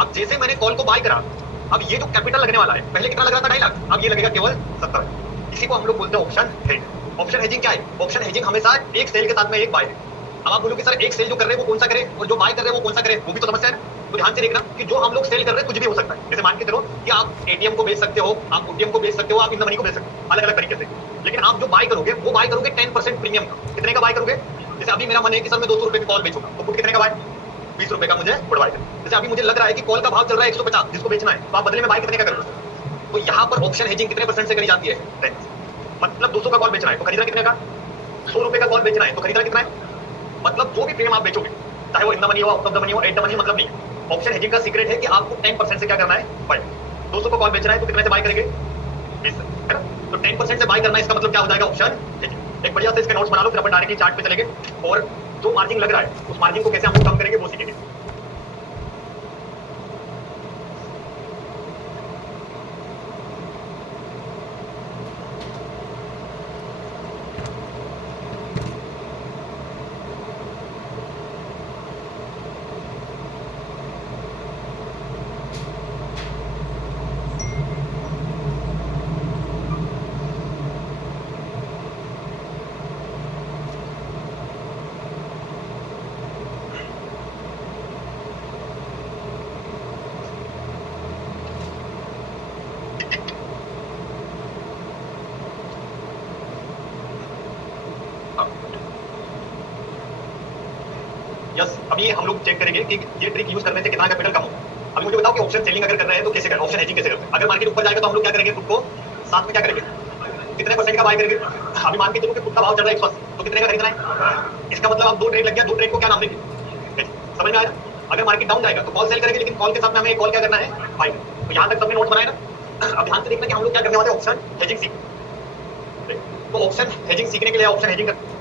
अब जैसे मैंने कॉल को बाय करा, अब ये जो कैपिटल लगने वाला है, पहले कितना लग रहा था 2.5 लाख, अब ये लगेगा केवल 70। इसी को हम लोग बोलते हैं ऑप्शन हेजिंग। ऑप्शन हेजिंग क्या है, ऑप्शन हेजिंग हमेशा एक सेल के साथ में एक बाय है। अब आप बोलो कि सर एक सेल जो कर रहे हैं वो कौन सा करे, और जो बाय कर रहे हैं वो कौन सा करे, वो भी तो समस्या है। तो ध्यान से देखना कि जो हम लोग सेल कर रहे हैं कुछ भी हो सकता है। जैसे मान के चलो कि आप एटीएम को बेच सकते हो, आप ओटीएम को बेच सकते हो, आप इन मनी को बेच सकते हो, अलग अलग तरीके से। लेकिन आप जो बाय करोगे वो बाय करोगे 10% प्रीमियम का। कितने का बाय करोगे, जैसे अभी मेरा मन है कि सर मैं 200 रुपए की कॉल बेचूंगा, तो पुट कितने का बाय, 20 रुपए का मुझे पुट बाय करें। जैसे अभी मुझे लग रहा है कि कॉल का भाव चल रहा है 150 जिसको बेचना है, तो आप बदले में बाय कितने का करोगे। तो यहाँ पर ऑप्शन हेजिंग कितने परसेंट से करी जाती है, 10%। मतलब 200 का कॉल बेचना है तो खरीदना कितने का, 100 रुपए का कॉल बेचना है तो खरीदना कितना है। मतलब जो भी प्रीमियम आप बेचोगे, चाहे वो इन द मनी हो, आउट ऑफ द मनी हो, एट द मनी, मतलब नहीं। ऑप्शन हेजिंग का सीक्रेट है कि आपको 10% से क्या करना है, बाय। 200 को कॉल बेचना है तो कितने से बाय करेंगे, 20 से, है ना। तो 10% से बाय करना है, इसका मतलब क्या हो जाएगा, ऑप्शन हेजिंग। एक बढ़िया से इसके नोट्स बना लो, फिर अपन डायरेक्टली चार्ट पे चलेंगे और जो मार्जिन लग रहा है उस मार्जिन को कैसे हम लोग कम करेंगे वो सीखेंगे। यस, अभी हम लोग चेक करेंगे कि ये ट्रिक यूज करने से कितना कैपिटल कम होगा। अभी मुझे बताओ कि ऑप्शन सेलिंग अगर कर रहे हैं तो कैसे करें, ऑप्शन हेजिंग कैसे करते हैं। अगर मार्केट ऊपर जाएगा तो हम लोग क्या करेंगे, पुट को साथ में क्या करेंगे, कितने परसेंट का बाय करेंगे। अभी मान के चलो कि पुट का भाव चल रहा है 180, तो कितने का खरीदना है। इसका मतलब आप दो ट्रेड लग गया, दो ट्रेड को क्या नाम देंगे, समझ में आया। अगर मार्केट डाउन जाएगा तो कॉल सेल करेंगे, लेकिन कॉल के साथ में हमें कॉल क्या करना है, बाय। तो यहाँ तक सबने नोट बनाया ना। अब ध्यान से देखना कि हम लोग क्या करने वाले हैं, ऑप्शन हेजिंग सीख। तो ऑप्शन हेजिंग सीखने के लिए ऑप्शन हेजिंग के लिए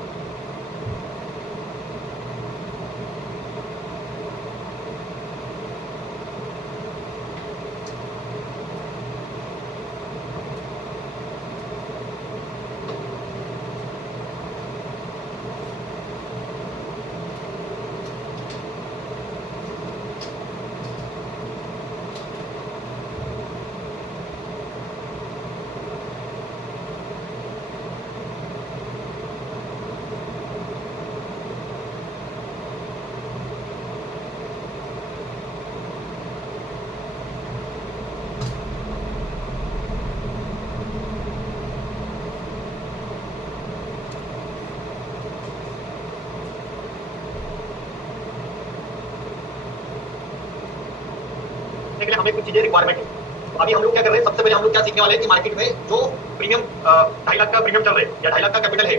हमें कुछ चीजें रिक्वायरमेंट है। तो अभी हम लोग क्या कर रहे हैं, सबसे पहले हम लोग क्या सीखने वाले हैं कि मार्केट में जो प्रीमियम 2.5 लाख का प्रीमियम चल रहा है या 2.5 लाख का कैपिटल है,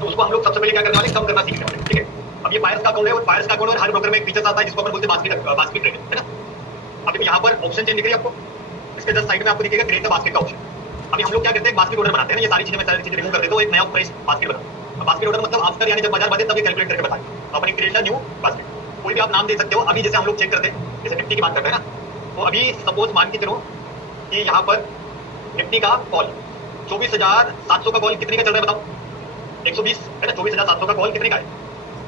तो उसको हम लोग सबसे पहले क्या करने वाले, कम करना सीखने वाले। ठीक है, अब ये बायर्स का अकाउंट है और बायर्स का अकाउंट में हर ब्रोकर में एक फीचर आता है जिसको अपन बोलते हैं बास्केट ट्रेडिंग, है ना। अभी यहाँ पर ऑप्शन चेंज दिख रही है आपको, इसके जस्ट साइड में आपको दिखेगा क्रिएट द बास्केट का ऑप्शन। अभी हम लोग क्या करते हैं, बास्केट ऑर्डर बनाते हैं, ये सारी चीजें रिमूव कर देते हो, एक नया फ्रेश बास्केट बनाओ। बास्केट ऑर्डर मतलब आफ्टर, यानी जब बाजार बढ़े तब ये कैलकुलेट करके बताएं, अपनी क्रिएट न्यू बास्केट। कोई भी आप नाम दे सकते हो। अभी जैसे हम लोग चेक करते हैं, जैसे निफ्टी की बात करते हैं ना, तो अभी सपोज मान के चलो कि यहाँ पर निफ्टी का कॉल 24,700 का कॉल कितने का चल रहा है बताओ? 120 है ना, 24,700 का कॉल कितने का है?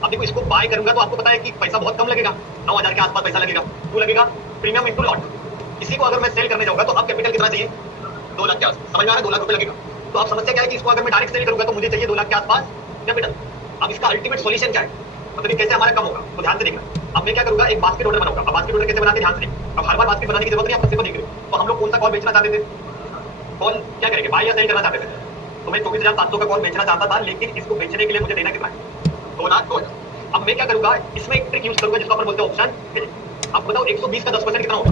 अब देखो इसको बाय करूंगा तो आपको पता है कि पैसा बहुत कम लगेगा, 9,000 के आसपास पैसा लगेगा। क्यों लगेगा? Premium into lot. इसी को अगर मैं सेल करने जाऊंगा तो अब कैपिटल कितना चाहिए? 2 लाख के आसपास। समझ में आ रहा है? 2 लाख रुपए लगेगा। तो आप समस्या क्या है कि इसको अगर मैं डायरेक्ट सेल करूंगा तो मुझे चाहिए 2 लाख के आसपास कैपिटल। अब इसका अल्टीमेट सॉल्यूशन क्या है, मतलब कैसे हमारा कम होगा? तो ध्यान से देखना। अब मैं क्या करूंगा, एक बास्केट ऑर्डर बनाऊंगा। अब बास्केट ऑर्डर कैसे बनाते हैं ध्यान से देखो। अब हर बार बास्केट बनाने की जरूरत नहीं, आप सिर्फ देख रहे हो। तो हम लोग कौन सा कॉल बेचना चाहते थे? कॉल क्या करेंगे, बाय या सेल करना चाहते थे? तो मैं 24,700 का कॉल बेचना चाहता था, लेकिन इसको बेचने के लिए मुझे देना कितना है? 2 लाख 2,000। अब मैं क्या करूंगा, इसमें एक ट्रिक यूज करूंगा जिसको अपन बोलते हैं ऑप्शन। अब बताओ 120 का 10% कितना होगा?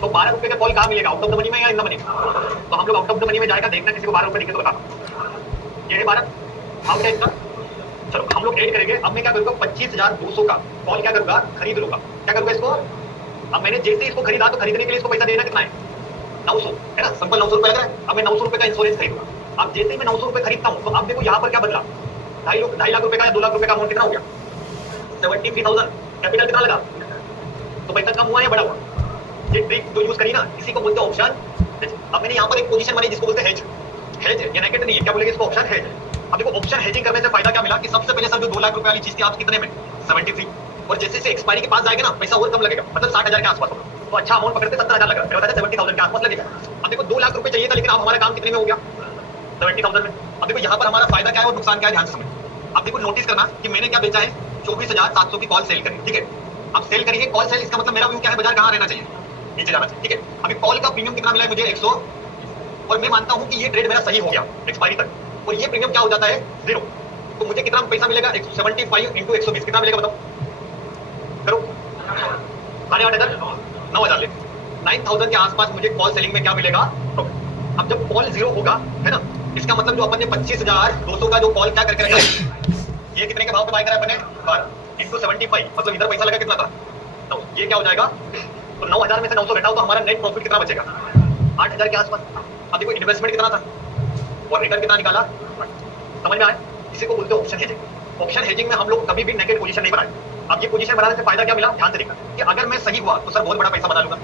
तो 12 रुपए का कॉल कहाँ मिलेगा, आउट ऑफ द मनी में या इन द मनी? तो हम लोग आउट ऑफ द मनी में जाएगा, देखना किसी को 12 रुपए दिखे तो बता। ये है 12 आउट है इसका। चलो हम लोग ऐड करेंगे। अब मैं क्या करूंगा, 25,200 का कॉल क्या करूंगा, खरीद लूंगा। क्या करूंगा इसको? अब मैंने जैसे इसको खरीदा तो खरीदने के लिए इसको पैसा देना कितना है? 900 है ना, सिंपल 900 रुपए लग रहा है। अब मैं 900 रुपए का इंश्योरेंस खरीदूंगा। अब जैसे ही मैं 900 रुपए खरीदता हूँ तो अब देखो यहाँ पर क्या बदला, 2.5 लाख रुपए का या 2 लाख रुपए का अमाउंट कितना हो गया? 73,000। कैपिटल कितना लगा? तो पैसा कम हुआ या बड़ा हुआ? ये ट्रिक जो यूज करी ना, इसी को बोलते हैं ऑप्शन। अब मैंने यहाँ पर एक पोजीशन बनाई जिसको बोलते हैं हेज। हेज ये नेगेटिव नहीं है, क्या बोलेंगे इसको? Option hedge. अब देखो ऑप्शन हेजिंग करने से फायदा क्या मिला कि सबसे पहले सर जो 2 लाख रुपए वाली चीज थी आप कितने में? 73। और जैसे जैसे एक्सपायरी के पास जाएगा ना पैसा और कम लगेगा, मतलब 60,000 के आसपास होगा। तो अच्छा अमाउंट पकड़ते 70,000 लगा, मेरा 70,000 के आसपास लगेगा। अब देखो 2 लाख रुपए चाहिए था, लेकिन अब हमारा काम कितने में हो गया? 70,000 में। अब देखो यहाँ पर हमारा फायदा क्या है और नुकसान क्या है, ध्यान से समझो। अब देखो नोटिस करना कि मैंने क्या बेचा है, 24,700 की कॉल सेल करी, ठीक है। अब सेल करिए कॉल सेल, इसका मतलब मेरा व्यू क्या है, बाजार कहाँ रहना चाहिए? नीचे जाना चाहिए, ठीक है। अभी कॉल का प्रीमियम कितना मिला है मुझे? 100। और मैं मानता हूं कि ये ट्रेड मेरा सही हो गया एक्सपायरी तक, और ये प्रीमियम क्या हो जाता है? 0। तो मुझे कितना पैसा मिलेगा? 175 इंटू 120 कितना मिलेगा बताओ? करो 8,500 9,000 ले 9,000 के आसपास मुझे कॉल सेलिंग में क्या मिलेगा? अब जब कॉल 0 होगा है ना, इसका मतलब जो अपन ने 25,200 का जो कॉल क्या करके रखा है, ये कितने के भाव पे बाय करा है अपने? 12 इंटू 75, मतलब इधर पैसा लगा कितना था? 9। ये क्या हो जाएगा? तो 9,000 में से 900 घटाओ तो हमारा नेट प्रॉफिट कितना बचेगा? 8,000 के आसपास। अब देखो इन्वेस्टमेंट कितना था और रिटर्न कितना निकाला? समझ में आया? इसी को बोलते हैं ऑप्शन हेजिंग। ऑप्शन हेजिंग में हम लोग कभी भी नेगेटिव पोजीशन नहीं बनाए। अब ये पोजीशन बनाने से फायदा क्या मिला, ध्यान से देखना कि अगर मैं सही हुआ तो सर बहुत बड़ा पैसा बना लूंगा।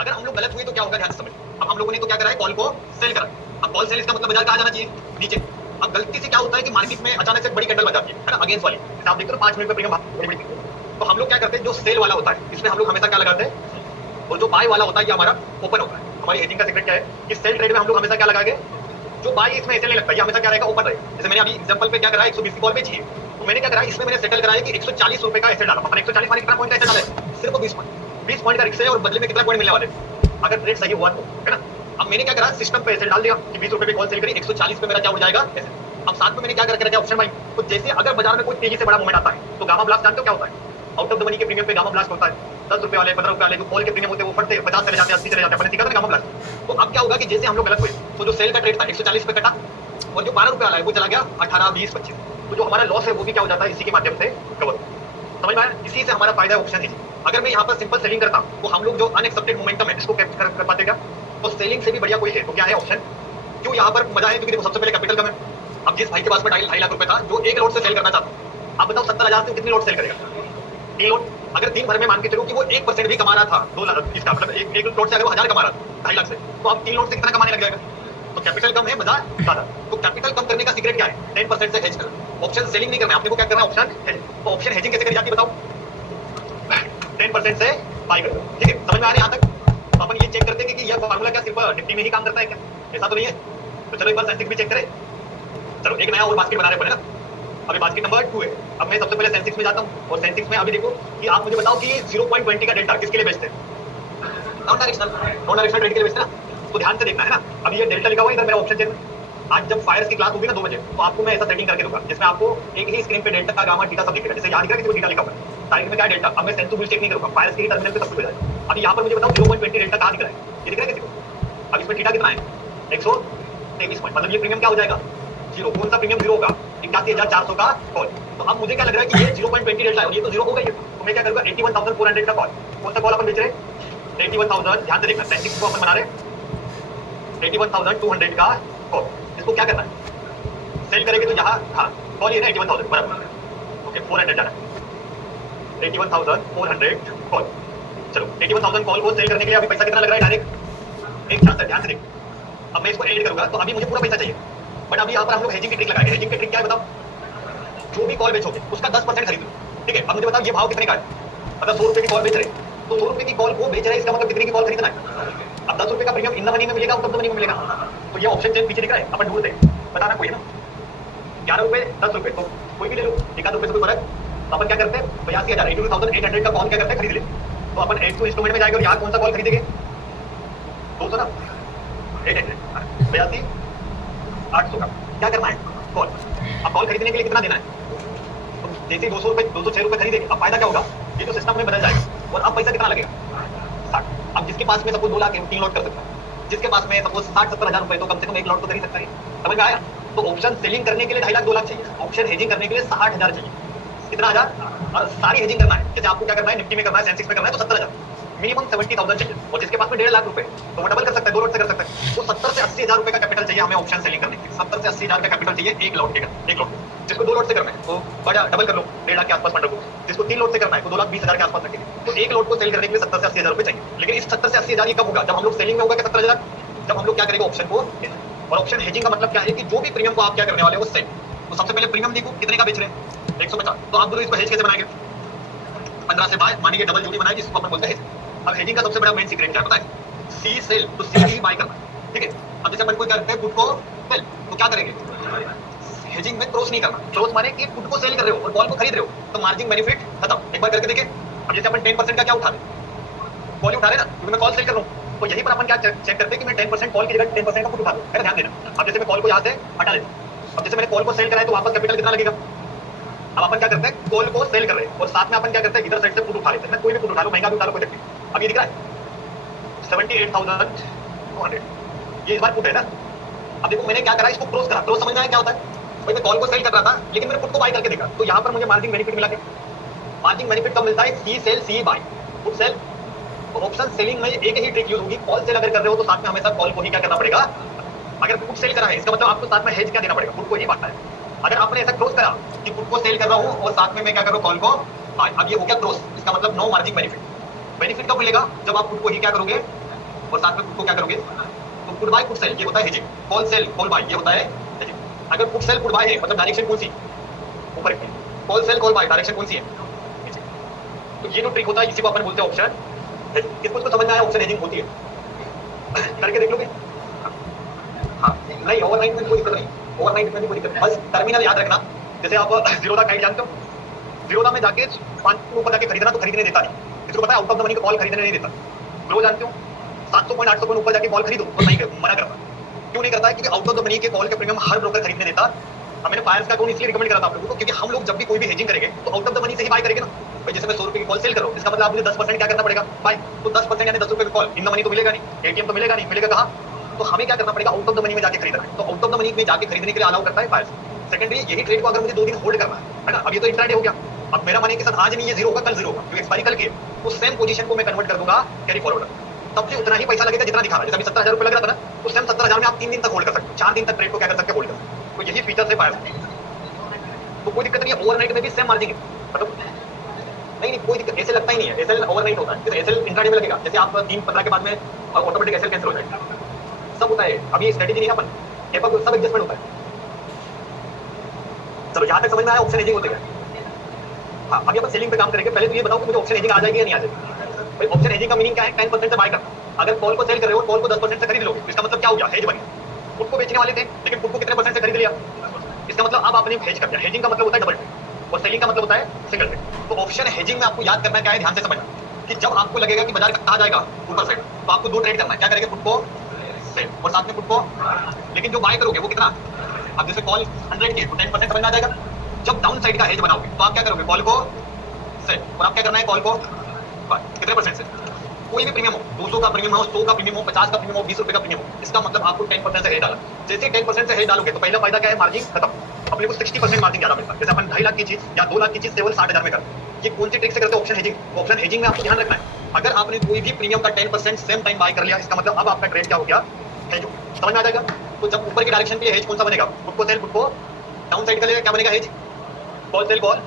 अगर हम लोग गलत हुए तो क्या होगा, ध्यान से समझ। अब हम लोगों ने तो क्या करा है, कॉल को सेल करा। अब कॉल सेल इसका मतलब बाजार कहाँ जाना चाहिए? नीचे। अब गलती से क्या होता है कि मार्केट में अचानक से बड़ी कैंडल बन जाती है ना, अगेंस्ट वाली। जैसे आप देखते हो 5 मिनट में प्रीमियम बड़ी बड़ी। तो हम लोग क्या करते हैं, जो सेल वाला होता है इसमें हम लोग हमेशा क्या लगाते हैं, और जो बाय वाला होता है ये हमारा ओपन होता है। हमारी हेजिंग का सीक्रेट क्या है कि सेल ट्रेड में हम लोग हमेशा क्या लगाएंगे, जो बाय इसमें ऐसे नहीं लगता, ये हमेशा क्या रहेगा, ओपन रहेगा। जैसे मैंने अभी एग्जांपल पे क्या करा, 120 की कॉल बेची है, तो मैंने क्या करा, इसमें मैंने सेटल कराया कि 140 रुपए का ऐसे डाला। अपन 140 माने कितना पॉइंट का ऐसे डाला है? सिर्फ 20 पॉइंट। 20 पॉइंट का रिस्क है और बदले में कितना पॉइंट मिलने वाले, अगर ट्रेड सही हुआ तो, है ना। अब मैंने क्या करा, सिस्टम पे ऐसे डाल दिया कि 20 रुपए पे कॉल सेल करी, 140 पे मेरा क्या उड़ जाएगा ऐसे। अब साथ में मैंने क्या करके रखा, ऑप्शन बाइंग। तो जैसे अगर बाजार में कोई तेजी से बड़ा मूवमेंट आता है तो गामा ब्लास्ट जानते हो क्या होता है? आउट ऑफ द मनी के प्रीमियम पे गामा ब्लास्ट होता है। 10 रुपए वाले 15 रुपए वाले जो कॉल के प्रीमियम होते हैं वो फटते 50 चले जाते हैं, 80 चले जाते हैं, अपने सीखा था ना गामा ब्लास्ट। तो अब क्या होगा कि जैसे हम लोग गलत हुए तो जो सेल का ट्रेड था 140 पे कटा, और जो 12 रुपए वाला है वो चला गया 18, 20, 25। तो जो हमारा लॉस है वो भी क्या हो जाता है, इसी के माध्यम से कवर। समझ में आया? इसी से हमारा फायदा है ऑप्शन हेजिंग। अगर मैं यहाँ पर सिंपल सेलिंग करता तो हम लोग जो अनएक्सपेक्टेड मोमेंटम है इसको कैप्चर कर पाते क्या? तो सेलिंग से भी बढ़िया कोई है तो क्या है, ऑप्शन। क्यों यहाँ पर मजा है? क्योंकि देखो सबसे पहले कैपिटल कम है। अब जिस भाई के पास में 2.5 लाख रुपए था जो एक लोट से सेल करना चाहता, आप बताओ 70,000 से कितनी लोट सेल करेगा? 3 लोट। अगर दिन भर में मान के चलो कि वो 1% भी कमा रहा था 2 लाख इसका, मतलब एक लोट से अगर वो 1000 कमा रहा था 2.5 लाख से, तो अब 3 लोट से कितना कमाने लग जाएगा? तो कैपिटल कम है, मजा ज्यादा। तो कैपिटल कम करने का सीक्रेट क्या है? 10% से हेज करना। ऑप्शन सेलिंग नहीं करना है, आपने को क्या करना है, ऑप्शन हेज। तो ऑप्शन हेजिंग कैसे करी जाती है बताओ? 10% से बाय करना, ठीक है। समझ में आ रहा है यहाँ तक? तो अपन ये चेक करते हैं कि यह फार्मूला क्या सिर्फ निफ्टी में ही काम करता है क्या? ऐसा तो नहीं है। तो चलो एक बार सेंसेक्स भी चेक करें। चलो एक नया और बास्केट बना रहे हैं ना। अभी बास्केट नंबर 2 है। अब मैं सबसे पहले सेंसेक्स में जाता हूँ, और सेंसेक्स में अभी देखो कि आप मुझे बताओ कि 0.20 का डेल्टा किसके लिए बेचते हैं? नॉन डायरेक्शनल ट्रेड के लिए बेचते हैं ना। तो ध्यान से देखना है ना, अभी ये डेल्टा लिखा हुआ है इधर मेरा ऑप्शन चेन में। आज जब फायर्स की क्लास होगी ना 2 बजे, तो आपको मैं ऐसा सेटिंग करके दूंगा जिसमें आपको एक ही स्क्रीन पे डेल्टा का गामा थीटा सब दिखेगा। जैसे यहाँ दिख रहा है कि डेल्टा लिखा हुआ है, तारीख में क्या डेल्टा। अब मैं सेंस टू बिल चेक नहीं करूंगा, फायर्स के टर्मिनल पे सब कुछ हो जाएगा। अभी यहाँ पर मुझे बताओ 0.20 डेल्टा कहाँ दिख रहा है? ये दिख रहा है किसी को? अब इसमें थीटा कितना है? 123 पॉइंट। मतलब ये प्रीमियम क्या हो जाएगा? 0। कौन सा प्रीमियम 0 होगा? 81,400 का कॉल। तो अब मुझे क्या लग रहा है कि ये 0.20 डेल्टा है और ये तो 0 होगा ही। तो मैं क्या करूंगा, 81,400 का कॉल। कौन सा कॉल अपन बेच रहे हैं? 81,000। ध्यान से देखना, सेंसेक्स को अपन बना रहे हैं 81,200 का कॉल। इसको क्या करना है, सेल करेंगे तो यहाँ, हाँ कॉल ये ना 81,000 बराबर। ओके 400 जाना, 81,400 कॉल। चलो 81,000 कॉल को सेल करने के लिए अभी पैसा कितना लग रहा है डायरेक्ट? एक ध्यान से देखो, अब मैं इसको एड करूंगा तो अभी मुझे पूरा पैसा चाहिए, बट अभी यहाँ पर हम लोग हेजिंग की ट्रिक लगाएंगे। हेजिंग की ट्रिक क्या है बताओ? जो भी कॉल बेचोगे उसका 10% खरीद लो, ठीक है। अब मुझे बताओ ये भाव कितने का है? मतलब 100 रुपए की कॉल बेच रहे, तो 100 रुपए की कॉल को बेच रहे, इसका मतलब कितने की कॉल खरीदना है? अब 10 रुपए का प्रीमियम इन द मनी में मिलेगा, आउट ऑफ द मनी में मिलेगा। तो ये ऑप्शन चेन पीछे दिख रहा है, अपन ढूंढते हैं, बताना कोई है ना। 11 रुपए 10 रुपए, तो कोई भी ले लो, एक आध रुपए से कोई फर्क। तो अपन क्या करते हैं, 82,000 82,800 का कॉल क्या करते हैं, खरीद ले। तो अपन 82 इंस्टॉलमेंट में जाएगा और यहाँ कौन सा कॉल खरीदेंगे? 200 ना, 800 82 800 का क्या करना है कॉल। अब कॉल खरीदने के लिए कितना देना है? तो जैसे 200 रुपए 206 रुपए खरीदेंगे, अब फायदा क्या होगा, ये तो सिस्टम में बदल जाएगा। और अब पैसा कितना लगेगा? 60। अब जिसके पास में सपोज 2 लाख है 3 लॉट कर सकता है, जिसके पास में सपोज 60-70 हजार रुपए, तो कम से कम 1 लॉट तो कर ही सकता है। समझ में आया? तो ऑप्शन सेलिंग करने के लिए 2.5 लाख 2 लाख चाहिए, ऑप्शन हेजिंग करने के लिए 60,000 चाहिए। कितना हजार? और सारी हेजिंग करना है, जैसे आपको क्या करना है, निफ्टी में करना है, सेंसेक्स में करना है, तो 70,000 मिनिमम 70,000 चाहिए। और जिसके पास में 1.5 लाख रुपए, तो वो डबल कर सकता है, 2 लॉट से कर सकता है। तो 70 से 80 हजार रुपए का कैपिटल चाहिए हमें ऑप्शन सेलिंग करने के लिए। 70 से 80 हजार का कैपिटल चाहिए एक लॉट के, एक लॉट। जिसको 2 लॉट से करना है तो बड़ा डबल कर लो, 1.5 लाख के आसपास फंड रखो। जिसको 3 लॉट से करना है तो 2,20,000 के आसपास रखेंगे। तो एक लॉट को सेल करने के लिए 70 से 80 हजार रुपए चाहिए। लेकिन इस 70 से 80 हजार ये कब होगा? जब हम लोग सेलिंग में होगा कि 70,000, जब हम लोग क्या करेंगे, ऑप्शन को। और ऑप्शन हेजिंग का मतलब क्या है कि जो भी प्रीमियम को आप क्या करने वाले हो वो सेल। तो सबसे पहले प्रीमियम देखो कितने का बेच रहे हैं, 150। तो आप बोलो इसको हेज कैसे बनाएंगे? 15 से बाय, मानिए डबल जोड़ी बनाएगी, जिसको अपन बोलते हैं। अब हेजिंग का सबसे बड़ा मेन सीक्रेट क्या है पता है? सी सेल, तो सी ही बाय करना, ठीक है। अब जैसे अपन को क्या करते हैं, पुट को सेल, तो क्या करेंगे, हेजिंग में क्रॉस नहीं करना। क्रॉस माने कि पुट को सेल कर रहे हो और कॉल को खरीद रहे हो, तो मार्जिन बेनिफिट खत्म। एक बार करके देखें। अब जैसे अपन 10% का क्या उठा रहे, कॉल ही उठा रहे ना, क्योंकि मैं कॉल सेल कर रहा हूँ। तो यही पर अपन क्या चेक करते हैं कि मैं 10% कॉल की जगह 10% का पुट उठा दूं, है ना, ध्यान देना। अब जैसे मैं कॉल को यहाँ से हटा देता हूँ, अब जैसे मैंने कॉल को सेल कराया तो वापस कैपिटल कितना लगेगा? अब अपन क्या करते हैं, कॉल को सेल कर रहे हैं और साथ में अपन क्या करते हैं, इधर साइड से पुट उठा लेते हैं। कोई भी पुट उठा लो, महंगा भी उठा लो, कोई दिक्कत नहीं। अब ये दिख रहा है 78,200, ये इस बार पुट है ना। अब देखो मैंने क्या करा, इसको क्रॉस करा। क्रॉस समझ में आया क्या होता है? भाई मैं कॉल को सेल कर रहा था लेकिन मैंने पुट को बाय करके देखा, तो यहाँ पर मुझे मार्जिन बेनिफिट मिला। क्या मार्जिन बेनिफिट कब मिलता है? सी सेल सी बाय, पुट सेल। तो ऑप्शन सेलिंग में एक ही ट्रिक यूज होगी, कॉल सेल अगर कर रहे हो तो साथ में हमेशा कॉल को ही क्या करना पड़ेगा। अगर पुट सेल करा है इसका मतलब आपको साथ में हेज क्या देना पड़ेगा, पुट को ही बांटना है। अगर आपने ऐसा क्रॉस करा कि पुट को सेल कर रहा हूँ और साथ में मैं क्या कर रहा हूँ, कॉल को बाय, अब ये हो गया क्रॉस। इसका मतलब नो मार्जिन बेनिफिट। बेनिफिट कब मिलेगा? जब आप पुट को ही क्या करोगे और साथ में पुट को क्या करोगे। तो पुट बाय पुट सेल ये होता है hedging, call sell call buy ये होता है हेजिंग। अगर पुट सेल पुट बाय है मतलब डायरेक्शन कौन सी, ऊपर की। Call sell call buy direction कौन सी है, नीचे। तो ये जो ट्रिक होता है इसी को अपन बोलते हैं ऑप्शन। किसको इसको समझ में आया ऑप्शन हेजिंग होती है? करके देख लोगे? हाँ नहीं, ओवरनाइट में कोई दिक्कत नहीं, ओवरनाइट में कोई दिक्कत नहीं। बस टर्मिनल याद रखना। जैसे आप जीरोधा गाइड जानते हो, जीरोधा में जाके 5 ऊपर जाके खरीदना तो खरीदने देता नहीं। इसको पता है, आउट ऑफ द मनी का कॉल खरीदने नहीं देता। ग्रो जानते हो, 700 पॉइंट 800 पॉइंट ऊपर जाके कॉल खरीदो तो नहीं, मना करता। क्यों नहीं करता है? क्योंकि आउट ऑफ द मनी के कॉल के प्रीमियम हर ब्रोकर खरीदने देता। मैंने फायर्स का अकाउंट इसलिए रिकमेंड करा था आप लोगों को, क्योंकि हम लोग जब भी कोई भी हेजिंग करेंगे तो आउट ऑफ द मनी से ही बाय करेंगे ना। भाई जैसे मैं 100 रुपए की कॉल सेल कर रहा हूँ, इसका मतलब आप मुझे 10% क्या करना पड़ेगा बाय। तो 10% यानी 10 रुपए की कॉल, इन द मनी तो मिलेगा नहीं, एटीएम तो मिलेगा नहीं, मिलेगा कहाँ? तो हमें क्या करना पड़ेगा, आउट ऑफ द मनी में जाके खरीदना है। तो आउट ऑफ द मनी में जाके खरीदने के लिए अलाउ करता है फायर्स। सेकेंडरी यही ट्रेड को अगर मुझे 2 दिन होल्ड करना है ना, अब ये तो इंट्राडे हो गया। अब मेरा मनी के साथ आज नहीं ये जीरो होगा, कल जीरो होगा, क्योंकि एक्सपायरी कल की है। उस सेम पोजीशन को मैं कन्वर्ट कर दूंगा कैरी फॉरवर्ड, तब भी उतना ही पैसा लगेगा जितना दिखा रहा है। जैसे अभी 70,000 रुपए लग रहा था ना, तो सेम 70,000 में आप 3 दिन तक होल्ड कर सकते हो, 4 दिन तक ट्रेड को क्या कर सकते हो, होल्ड कर सकते हो। तो यही फीचर है फायर्स। तो कोई दिक्कत नहीं है, ओवरनाइट में भी सेम मार्जिन है, मतलब नहीं कोई दिक्कत, एसएल लगता ही नहीं है। एसएल ओवरनाइट होता है, एसएल इंट्राडे में लगेगा। जैसे आप 3-15 के बाद में ऑटोमेटिक एसएल कैंसिल हो जाएगा, सब होता है। अभी स्ट्रेटेजी नहीं है अपन, ये पर सब एडजस्टमेंट होता है। चलो यहाँ तक समझ में आया ऑप्शन हेजिंग होते क्या? हाँ, अभी अपन सेलिंग पे काम करेंगे। पहले तो ये बताओ कि मुझे ऑप्शन हेजिंग आ जाएगी या नहीं आ जाएगी। भाई ऑप्शन हेजिंग का मीनिंग क्या है? 10% से बाय करना। अगर कॉल को सेल कर रहे हो, कॉल को 10% से खरीद लोगे, इसका मतलब क्या हो गया, हेज बन गया। पुट को बेचने वाले थे लेकिन पुट को कितने % से खरीद लिया, इसका मतलब अब आपने हेज कर दिया। हेजिंग का मतलब होता है डबल ट्रेड और सेलिंग का मतलब होता है सिंगल ट्रेड। तो ऑप्शन हेजिंग में आपको याद करना क्या है, ध्यान से समझना कि जब आपको लगेगा कि बाजार कहाँ जाएगा ऊपर साइड, तो आपको 2 ट्रेड करना है। क्या करेंगे, पुट को सेल और साथ में पुट को, लेकिन जो बाय करोगे वो कितना। अब जैसे कॉल 100 की तो 10% समझ में आ जाएगा। जब डाउन साइड का हेज बनाओगे तो आप क्या करोगे, कॉल को सेल और आप क्या करना है, कॉल को कितने % से। कोई भी प्रीमियम हो, 200 का प्रीमियम हो, 100 का प्रीमियम हो, 50 का प्रीमियम हो, 20 रुपए का प्रीमियम हो, इसका मतलब आपको 10% से हेज डाला। जैसे 10% से हेज डालोगे तो पहला फायदा क्या है, मार्जिन खत्म। अपने को 60% मार्जिन ज्यादा मिलता है। जैसे अपन 2.5 लाख की चीज या 2 लाख की चीज केवल 60,000 में करते हैं। ये कौन सी ट्रिक से करते हैं, ऑप्शन हेजिंग। ऑप्शन हेजिंग में आपको ध्यान रखना है, अगर आपने कोई भी प्रीमियम का 10% सेम टाइम बाय कर लिया, इसका मतलब अब आपका ट्रेड क्या हो गया, हेज हो। समझ में आ जाएगा। तो जब ऊपर की डायरेक्शन के लिए हेज कौन सा बनेगा, पुट को सेल, पुट को डाउन साइड के लिए क्या बनेगा, hedge, call sell call.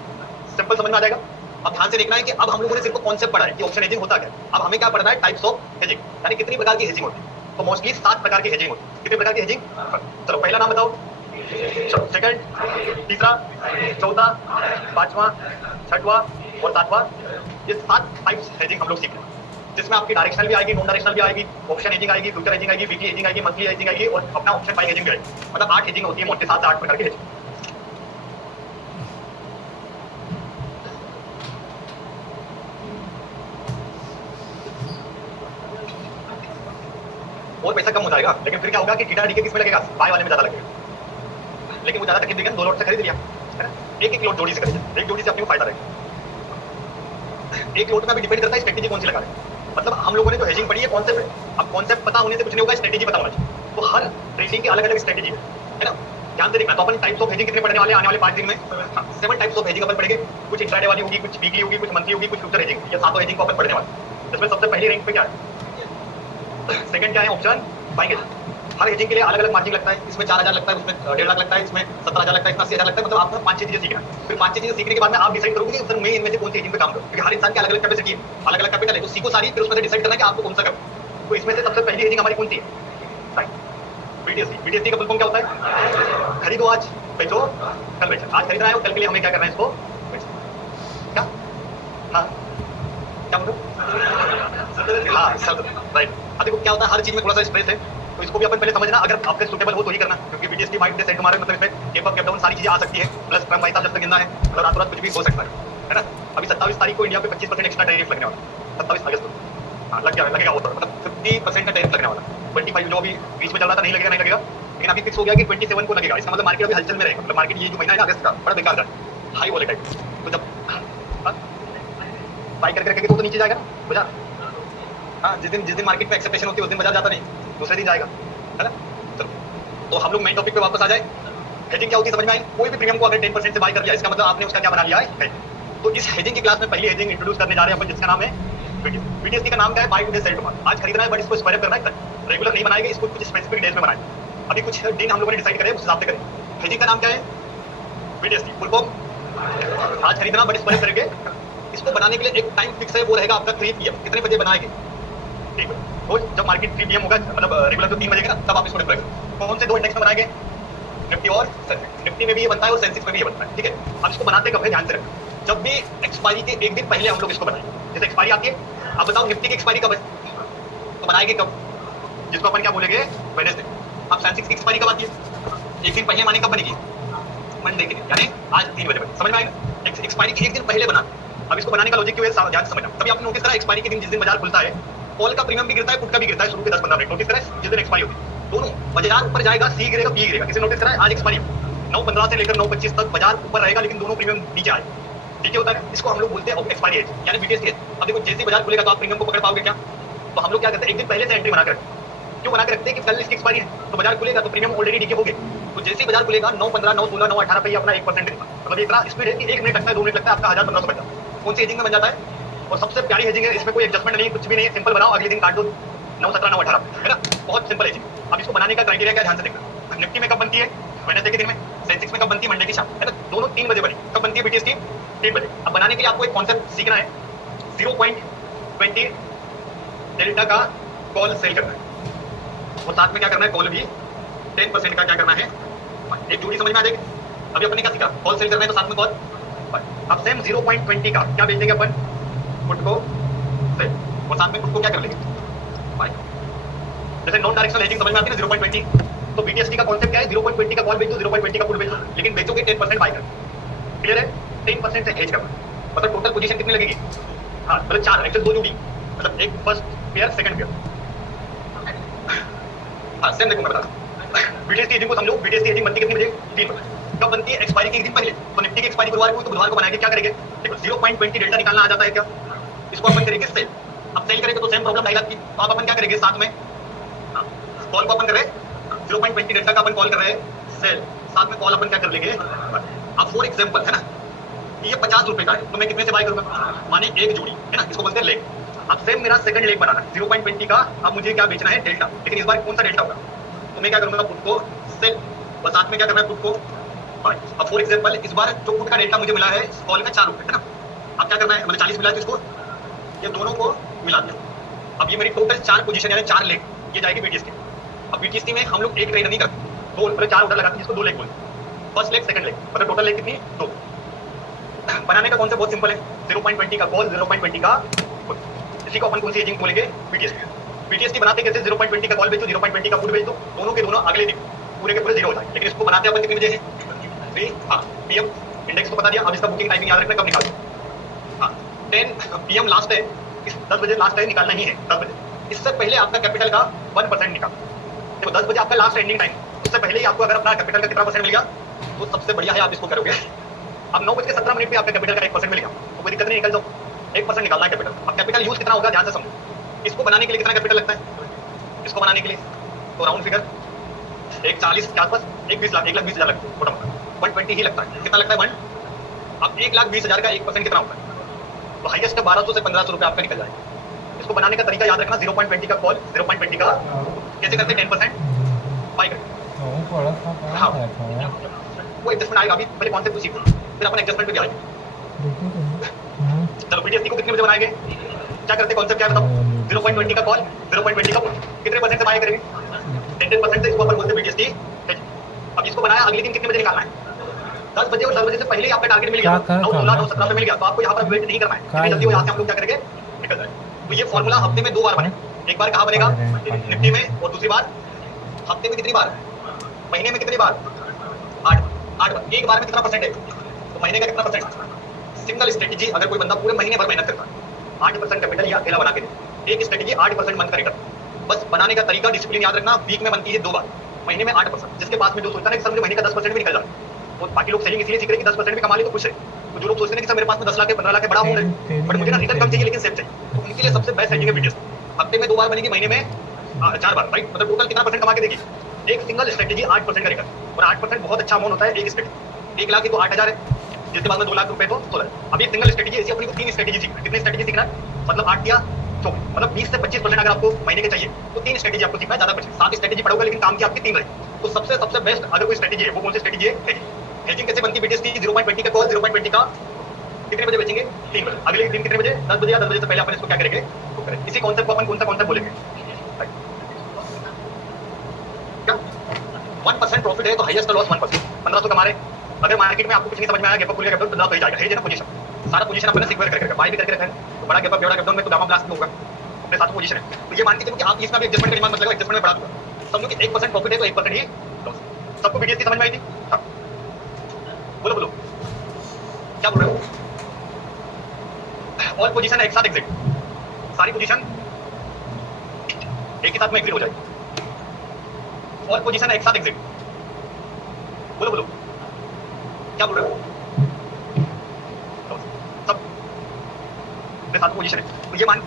Simple समझ में आ जाएगा। अब ध्यान से देखना है कि अब हम लोगों ने सिर्फ कॉन्सेप्ट पढ़ा है कि ऑप्शन हेजिंग होता क्या। अब हमें क्या पढ़ना है, टाइप्स ऑफ हेजिंग, यानी कितनी प्रकार की हेजिंग होती है। तो मोस्टली 7 प्रकार की हेजिंग होती है। कितने प्रकार की हेजिंग? चलो पहला नाम बताओ, चलो सेकंड, तीसरा, चौथा, पांचवा, छठवा और सातवां, ये 7 टाइप्स हेजिंग हम लोग सीख रहे हैं, जिसमें आपकी डायरेक्शनल भी आएगी, नॉन डायरेक्शनल भी आएगी, ऑप्शन हेजिंग आएगी, फ्यूचर हेजिंग आएगी, वीकली हेजिंग आएगी, मंथली हेजिंग आएगी और अपना ऑप्शन बाय हेजिंग भी आएगी। मतलब 8 हेजिंग होती है, मोटे 7 से 8 प्रकार की हेजिंग। और पैसा कम हो जाएगा, लेकिन फिर क्या होगा कि डीटा डीके किसमें लगेगा? बाय वाले में ज्यादा लगेगा। लेकिन वो ज्यादा तकलीफ देगा, 2 लोट से खरीद लिया है ना, एक लोट जोड़ी से खरीद, एक जोड़ी से अपने को फायदा रहेगा। एक लोट में भी डिपेंड करता है स्ट्रेटेजी कौन सी लगा रहे हैं। मतलब हम लोगों ने जो हेजिंग पढ़ी है कॉन्सेप्ट है, अब कॉन्सेप्ट पता होने से कुछ नहीं होगा, स्ट्रेटेजी पता होना चाहिए। तो हर ट्रेडिंग की अलग अलग स्ट्रेटेजी है ना, ध्यान से देखना। तो अपन टाइप्स ऑफ हेजिंग कितने पढ़ने वाले आने वाले 5 दिन में? 7 टाइप्स ऑफ हेजिंग अपन पढ़ेंगे। कुछ इंट्राडे वाली होगी, कुछ वीकली होगी, कुछ मंथली होगी, कुछ फ्यूचर हेजिंग, ये 7 हेजिंग को अपन पढ़ने वाले। इसमें सबसे पहली रैंक पे क्या है? सेकंड क्या है? Option buying. हर हेजिंग के लिए अलग अलग मार्जिन लगता है। इसमें 4000 लगता है, उसमें 1.5 लाख लगता है, इसमें 17,000 लगता है, इसमें 80,000 लगता है। मतलब आपको 5-6 चीजें सीखना है। फिर 5-6 चीजें सीखने के बाद में आप डिसाइड करोगे कि सर मैं इनमें से कौन सी हेजिंग पे काम करूं, क्योंकि हर इंसान की अलग अलग कैपेसिटी है, अलग अलग कैपिटल है। तो सीखो सारी, फिर उसमें से डिसाइड करना है कि आपको कौन सा करना। तो इसमें से सबसे पहली हेजिंग हमारी कौन सी है? बीटीएसटी। बीटीएसटी का फुल फॉर्म क्या होता है? खरीदो आज, बेचो कल। बेचो आज खरीदना है और कल के लिए हमें क्या करना है? इसको बेचना। क्या? हाँ क्या बोलो? हाँ सब राइट। अब देखो क्या होता है, हर चीज में थोड़ा सा स्ट्रेस है, तो इसको भी अपन पहले समझना। अगर आपके सूटेबल हो तो ही करना, क्योंकि बीटीएसटी माइंड से सेट हमारे मतलब इसमें केप अप केप डाउन सारी चीजें आ सकती है। प्लस ट्रम्प भाई साहब जब तक गिनना है तो रातों रात कुछ भी हो सकता है ना। अभी 27 तारीख को इंडिया पे 25% एक्स्ट्रा टैरिफ लगने वाला है, 27 अगस्त को। हाँ लगेगा वो, मतलब 50% का टैरिफ लगने वाला है। 25 जो अभी बीच में चल रहा था नहीं लगेगा नहीं लगेगा, लेकिन अभी फिक्स हो गया कि 27 को लगेगा। इसका मतलब मार्केट अभी हलचल में रहेगा। मतलब मार्केट ये जो महीना है ना अगस्त का, बड़ा बेकार जाए, हाई वॉलेटाइल। तो जब बाई करके रखेंगे तो नीचे जाएगा ना बाजार। हाँ जिस दिन मार्केट में एक्सेप्टेशन होती है उस दिन बाजार जाता नहीं, दूसरे दिन जाएगा, है ना। चलो तो हम लोग मेन टॉपिक पे वापस आ जाए। हेजिंग क्या होती है समझ में आई? कोई भी प्रीमियम को अगर 10% से बाय कर लिया, इसका मतलब आपने उसका क्या बना लिया है। तो इस हेजिंग की क्लास में पहली हेजिंग इंट्रोड्यूस करने जा रहे हैं अपन, जिसका नाम है बीटीएसटी। बीटीएसटी का नाम क्या है? Buy today sell tomorrow. आज खरीदना है बट इसको स्क्वायर करना है, रेगुलर नहीं बनाएंगे, इसको कुछ स्पेसिफिक डेज में बनाएंगे। अभी कुछ दिन हम लोगों ने डिसाइड करे, उस हिसाब से करें। हेजिंग का नाम क्या है? बीटीएसटी। फुल फॉर्म आज खरीदना बट स्क्वायर करेंगे। इसको बनाने के लिए एक टाइम फिक्स है, वो रहेगा आपका 3 PM। कितने बजे बनाएंगे? ठीक है, रोज जब मार्केट 3 PM होगा, मतलब रेगुलर तो 3 बजे का ना, तब आप इसको डिप्लॉय करें। कौन से 2 इंडेक्स में बनाएंगे? निफ्टी और सेंसेक्स। निफ्टी में भी ये बनता है और सेंसेक्स में भी ये बनता है, ठीक है। अब इसको बनाते कब है ध्यान से रखना, जब भी एक्सपायरी के एक दिन पहले हम लोग इसको बनाएंगे। जैसे एक्सपायरी आती है, अब बताओ निफ्टी की एक्सपायरी कब है, तो बनाएंगे कब? जिसको अपन क्या बोलेंगे? वेडनेसडे। अब सेंसेक्स की एक्सपायरी कब आती है? एक दिन पहले माने कब बनेगी? मंडे के दिन, यानी आज 3 बजे बने। समझ में आएगा? एक्सपायरी के एक दिन पहले बना। अब इसको बनाने का लॉजिक क्यों है ध्यान से समझना। कभी आपने नोटिस करा एक्सपायरी के दिन जिस दिन बाजार खुलता है, कॉल का प्रीमियम भी गिरता है, पुट का भी गिरता है शुरू के 10-15 मिनट। नोटिस करा है? जिस दिन एक्सपायरी होती है दोनों बाजार ऊपर जाएगा, सी गिरेगा, बी गिरेगा। किसी नोटिस करा है? आज एक्सपायरी 9:15 से लेकर 9:25 तक बाजार ऊपर रहेगा, लेकिन दोनों प्रीमियम नीचे आए। ठीक होता है, इसको हम लोग बोलते हैं एक्सपायरी एज, यानी बीटीएसटी एज। अब देखो जैसे बाजार खुलेगा तो आप प्रीमियम को पकड़ पाओगे क्या? तो हम लोग क्या करते हैं, एक दिन पहले से एंट्री बना कर क्यों बना के रखते हैं कि कल इसकी एक्सपायरी है, तो बाजार खुलेगा तो प्रीमियम ऑलरेडी डीके हो गए। तो जैसे ही बाजार खुलेगा 9:15, 9:16, 9:18 पे अपना 1% देगा। मतलब इतना स्पीड है कि 1 मिनट लगता है, 2 मिनट लगता है, आपका 1500 बन जाता है। कौन सी हेजिंग में बन जाता है? और सबसे प्यारी हेजिंग है, इसमें कोई एडजस्टमेंट नहीं, कुछ भी नहीं है, सिंपल बनाओ, अगले दिन काट दो 9:17, 9:18, है ना। बहुत सिंपल हेजिंग। अब इसको बनाने का क्राइटेरिया क्या ध्यान से देखना। निफ्टी में कब बनती है? वेडनेसडे के दिन में। सेंसेक्स में कब बनती है? मंडे की शाम, है ना। दोनों 3 बजे बनी। कब बनती है बीटीएसटी? 3 बजे। अब बनाने के लिए आपको एक कॉन्सेप्ट सीखना है, 0.20 डेल्टा का कॉल सेल करना है, और साथ में क्या करना है, कॉल भी 10% का क्या करना है, एक जोड़ी समझ में आ जाएगी। अभी अपने क्या सीखा? कॉल सेल करना है तो साथ में कॉल। अब सेम 0.20 का क्या बेच देंगे अपन? पुट को सेल, और साथ में पुट को क्या कर लेंगे, बाय। जैसे नॉन डायरेक्शनल हेजिंग समझ में आती है ना 0.20, तो बीटीएसटी का कॉन्सेप्ट क्या है? 0.20 का कॉल बेच दो, 0.20 का पुट बेच दो, लेकिन बेचोगे 10% बाय कर। क्लियर है? 10% से हेज करना, मतलब टोटल पोजीशन कितनी लगेगी? हाँ मतलब 4, एक्चुअली 2 जोड़ी, मतलब एक फर्स्ट पेयर सेकंड पेयर। हाँ सेम देखो मैं बता दूं, बीटीएसटी हेजिंग को समझो। बीटीएसटी हेजिंग बनती कितनी बजे? 3 बजे। कब बनती है? एक्सपायरी के एक दिन पहले। तो निफ्टी की एक्सपायरी गुरुवार को, तो बुधवार को बनाएंगे। क्या करेंगे? देखो 0.20 डेल्टा निकालना आ जाता है क्या? इसको अपन करेंगे सेल। अब सेल करेंगे तो सेम प्रॉब्लम 2.5 लाख की, तो आप अपन क्या करेंगे साथ में, कॉल को अपन कर रहे हैं 0.20 डेल्टा का अपन कॉल कर रहे हैं सेल, साथ में कॉल अपन क्या कर लेंगे। अब फॉर एग्जांपल है ना, ये 50 रुपए का है, तो मैं कितने से बाय करूंगा? माने एक जोड़ी, है ना, इसको बोलते हैं लेग। अब सेम मेरा सेकंड लेग बनाना है 0.20 का। अब मुझे क्या बेचना है? डेल्टा, लेकिन इस बार कौन सा डेल्टा होगा? तो मैं क्या करूंगा? पुट को सेल, और साथ में क्या करना है? पुट को बाय। अब फॉर एग्जांपल इस बार जो पुट का डेल्टा मुझे मिला है कॉल का 4 रुपए, है ना। अब क्या करना है? मतलब 40 मिला है, तो इसको ये दोनों को मिला दिया। अब ये मेरी टोटल 4 पोजीशन यानी 4 लेग, ये जाएगी बीटीएसटी। अब बीटीएसटी में हम लोग एक ट्रेड नहीं करते, दो मतलब 4 ऑर्डर लगाते हैं जिसको 2 लेग बोलते हैं। फर्स्ट लेग सेकंड लेग, मतलब टोटल लेग कितनी 2। बनाने का कॉन्सेप्ट बहुत सिंपल है, 0.20 का कॉल 0.20 का पुट। इसी को अपन कौन सी एजिंग बोलेंगे, बीटीएसटी। बीटीएसटी बनाते कैसे, 0.20 का कॉल बेच दो 0.20 का पुट बेच दो, दोनों के दोनों अगले दिन पूरे के पूरे जीरो हो जाए। लेकिन इसको बनाते अपन कितने बजे है, 3 हाँ पीएम। इंडेक्स को बता दिया, अब इसका बुकिंग टाइमिंग याद रखना कब निकालो, हाँ 10 पीएम लास्ट है, 10 बजे लास्ट है, निकालना ही है 10 बजे। इससे पहले आपका कैपिटल का 1% निकालो। देखो 10 बजे आपका लास्ट एंडिंग टाइम, उससे पहले ही आपको अगर अपना कैपिटल का कितना परसेंट मिल गया तो सबसे बढ़िया है, आप इसको करोगे। अब 9:17 पे आपका कैपिटल का 1% मिल गया तो कोई दिक्कत नहीं, निकल जाओ। 1% निकालना है कैपिटल। अब कैपिटल यूज कितना होगा ध्यान से समझो। इसको बनाने के लिए कितना कैपिटल लगता है, इसको बनाने के लिए तो राउंड फिगर 140 के आसपास, 1 लाख 1,20,000 लगता है, मोटा मोटा 120 ही लगता है। कितना लगता है 1। अब 1,20,000 का 1% कितना होता है, तो हाईएस्ट 1200 से 1500 रुपए आपका निकल जाएगा। इसको बनाने का तरीका याद रखना, 0.20 का कॉल 0.20 का कैसे करते हैं, 10% बाई करते। हाँ वो एडजस्टमेंट आएगा, अभी पहले कॉन्सेप्ट को सीखो, फिर अपन एडजस्टमेंट पे भी आएंगे। चलो बीटीएसटी को कितने बजे बनाएंगे, क्या करते हैं, कॉन्सेप्ट क्या है बताओ। 0.20 का कॉल 0.20 का पुट, कितने परसेंट से बाय करेंगे, 10% से। इसको अपन बोलते हैं बीटीएसटी। अब इसको बनाया, अगले दिन कितने बजे निकालना है, 10 बजे, और 10 बजे से पहले ही आपका टारगेट मिल गया, 9, 16, 9, 17 पे मिल गया, तो आपको यहाँ पर वेट नहीं करना है, जितनी जल्दी हो यहाँ से हम लोग क्या करेंगे, निकल जाए। तो ये फॉर्मूला हफ्ते में 2 बार बने, एक बार कहाँ बनेगा, निफ्टी में, और दूसरी बार हफ्ते में कितनी बार, महीने में कितनी बार, 8 बार। एक बार में कितना परसेंट है, तो महीने का कितना परसेंट। सिंगल स्ट्रेटेजी अगर कोई बंदा पूरे महीने भर मेहनत करता है, 8% कैपिटल या अकेला बना के दे, एक स्ट्रेटेजी 8% मंथ करेगा। बस बनाने का तरीका, डिसिप्लिन याद रखना, वीक में बनती है 2 बार, महीने में 8%। जिसके पास में जो सोचता है कि सर मुझे महीने का 10% भी निकल जाए, तो बाकी लोग सेविंग इसलिए सीख रहे हैं कि 10% भी कमा ले तो खुश है। तो जो लोग सोचते हैं कि सर मेरे पास में 10 लाख है 15 लाख है, बड़ा अमाउंट है, बट मुझे ना रिटर्न कम चाहिए लेकिन सेफ चाहिए, तो उनके लिए सबसे बेस्ट हेजिंग है बीटीएसटी। हफ्ते में 2 बार बनेगी, महीने में 4 बार, राइट। मतलब टोटल कितना परसेंट कमा के देगी, एक सिंगल स्ट्रेटेजी 8% करेगा, और 8% बहुत अच्छा अमाउंट होता है। एक स्ट्रेटेजी 1 लाख की तो 8,000 है, जिसके बाद में 2 लाख रुपए तो 16। अब ये सिंगल स्ट्रेटेजी ऐसी अपनी को 3 स्ट्रेटेजी सीखना है। कितनी स्ट्रेटेजी सीखना है, मतलब 8 या 24, मतलब 20 से 25% अगर आपको महीने के चाहिए तो 3 स्ट्रेटेजी आपको सीखना है, ज्यादा कुछ 7 स्ट्रेटेजी पढ़ोगे लेकिन काम की आपकी 3 रहेगी। तो सबसे बेस्ट अगर कोई स्ट्रेटेजी है वो कौन सी स्ट्रेटेजी है, हेजिंग। हेजिंग कैसे बनती है बीटीएसटी, 0.20 का कॉल 0.20 का कितने बजे बेचेंगे, 3 बजे। अगले दिन कितने बजे, 10 बजे या 10 बजे से पहले अपन इसको क्या करेंगे, तो करें। इसी कॉन्सेप्ट को अपन कौन सा कॉन्सेप्ट बोलेंगे, 1% प्रॉफिट है तो हाईएस्ट लॉस 1%, 1500 कमा रहे। अगर मार्केट में आपको कुछ नहीं समझ में आया, गैप अप खुल गया, गैप डाउन तो ही जाएगा। हेज है ना पोजीशन, सारा पोजीशन अपने सिक्योर करके बाय भी करके रखा है, तो बड़ा गैप अप बड़ा गैप डाउन में तो गामा ब्लास्ट होगा, अपने साथ पोजीशन है। तो ये मान के चलो कि आप इसमें भी एडजस्टमेंट का डिमांड मत लगाओ, एडजस्टमेंट में बढ़ा दूंगा। समझो कि 1% प्रॉफिट है तो 1% ही लॉस। सबको बीटीएसटी समझ में आई थी, बोलो क्या बोल रहे हो। ऑल पोजीशन एक साथ एग्जिट, सारी पोजीशन एक ही साथ में एग्जिट हो जाएगी। ऑल पोजीशन एक साथ एग्जिट, बोलो क्या बोल रहे हो, सब साथ पोजीशन है। तो ये मान